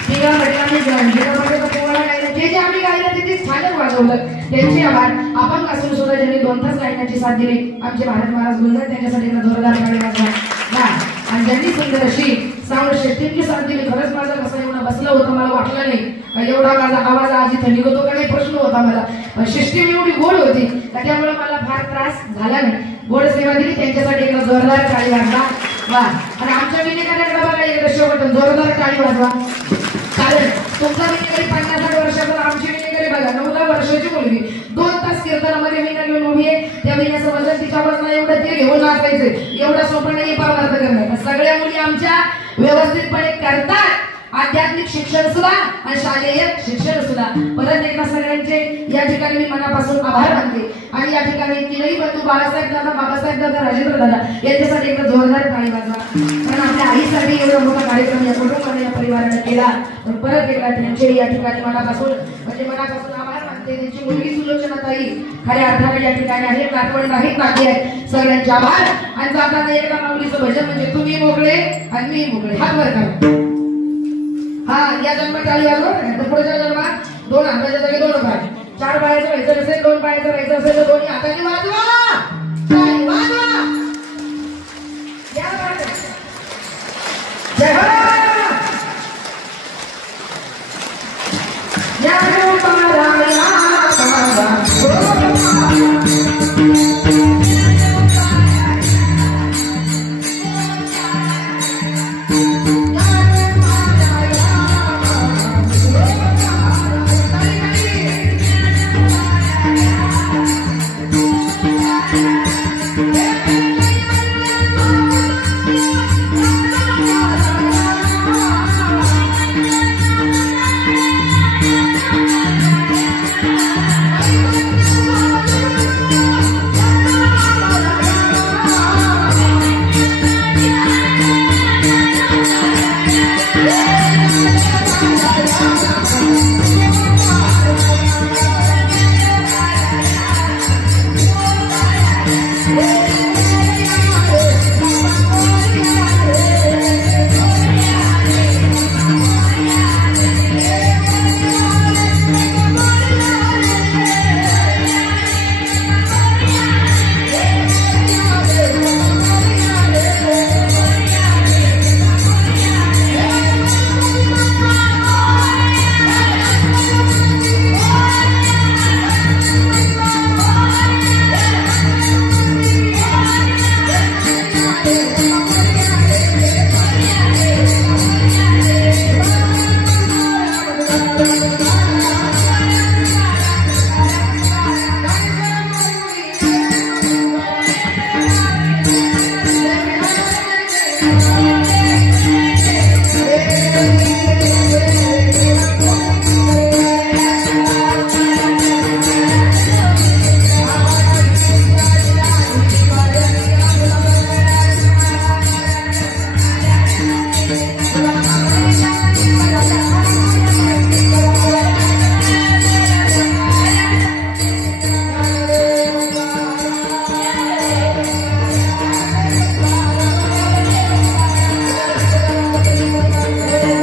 तिला जे जे आम्ही गायलं ते छानच वाजवलं त्यांचे आभार आपण असून सुद्धा ज्यांनी 2 तास गायनाची साथ दिली आमचे भारत महाराज गुलजार त्यांच्यासाठी एक जोरदार टाळी वाजवा आणि ज्यांनी सुंदर अशी साऊंड सिस्टीमची साथ दिली खरंच माझं कसं एवढं बसलं होतं मला वाटलं नाही एवढा माझा आवाज आज इथं निघतो का नाही प्रश्न होता मला सिस्टीम एवढी गोड होती त्याच्यामुळे मला फार त्रास झाला नाही गोड सेवा दिली त्यांच्यासाठी एक जोरदार टाळी वाजवा वा आणि आमच्या विनेकऱ्याकडे बघा एक शेवट जोरदार टाळी वाजवा कारण तुमचा विनेकरी 50-60 वर्षाचा आमची विनेकरी बघा 9 वर्षाची मुलगी 2 तास कीर्तनामध्ये विना घेऊन उभी आहे त्या विण्याचं वजन तिच्या वजन एवढं ते घेऊन नाचायचं एवढं सोपं नाही पार्थ करणं सगळ्या मुली आमच्या व्यवस्थितपणे करतात आध्यात्मिक शिक्षण सुद्धा आणि शालेय शिक्षण सुद्धा परत एकदा सगळ्यांचे या ठिकाणी मी मनापासून आभार मानते आणि या ठिकाणी तीनही बंधू बाळासाहेब दादा बाबासाहेब दादा राजेंद्र दादा यांच्यासाठी एकदा जोरदार टाळी वाजवा कारण आपल्या आईसाठी एवढा मोठा कार्यक्रम या कुटुंबाने या परिवाराने केला पण परत एकदा त्यांचे या ठिकाणी मनापासून म्हणजे मनापासून आभार मानते त्यांची मुलगी सुलोचनाताई खऱ्या अर्थाने या ठिकाणी आहे नातवंड आहेत नाती आहेत सगळ्यांचे आभार आणि जाताना एका माऊलीचं भजन म्हणजे तुम्ही मोकळे आणि मी मोकळे हात वर करा हा या जन्मात आली आलो पुढच्या जन्मात 2 हाताच्या जागी 2 पाय 4 पायाचं व्हायचं असेल 2 पायाचं व्हायचं असेल तर 2 हाताने वाजवा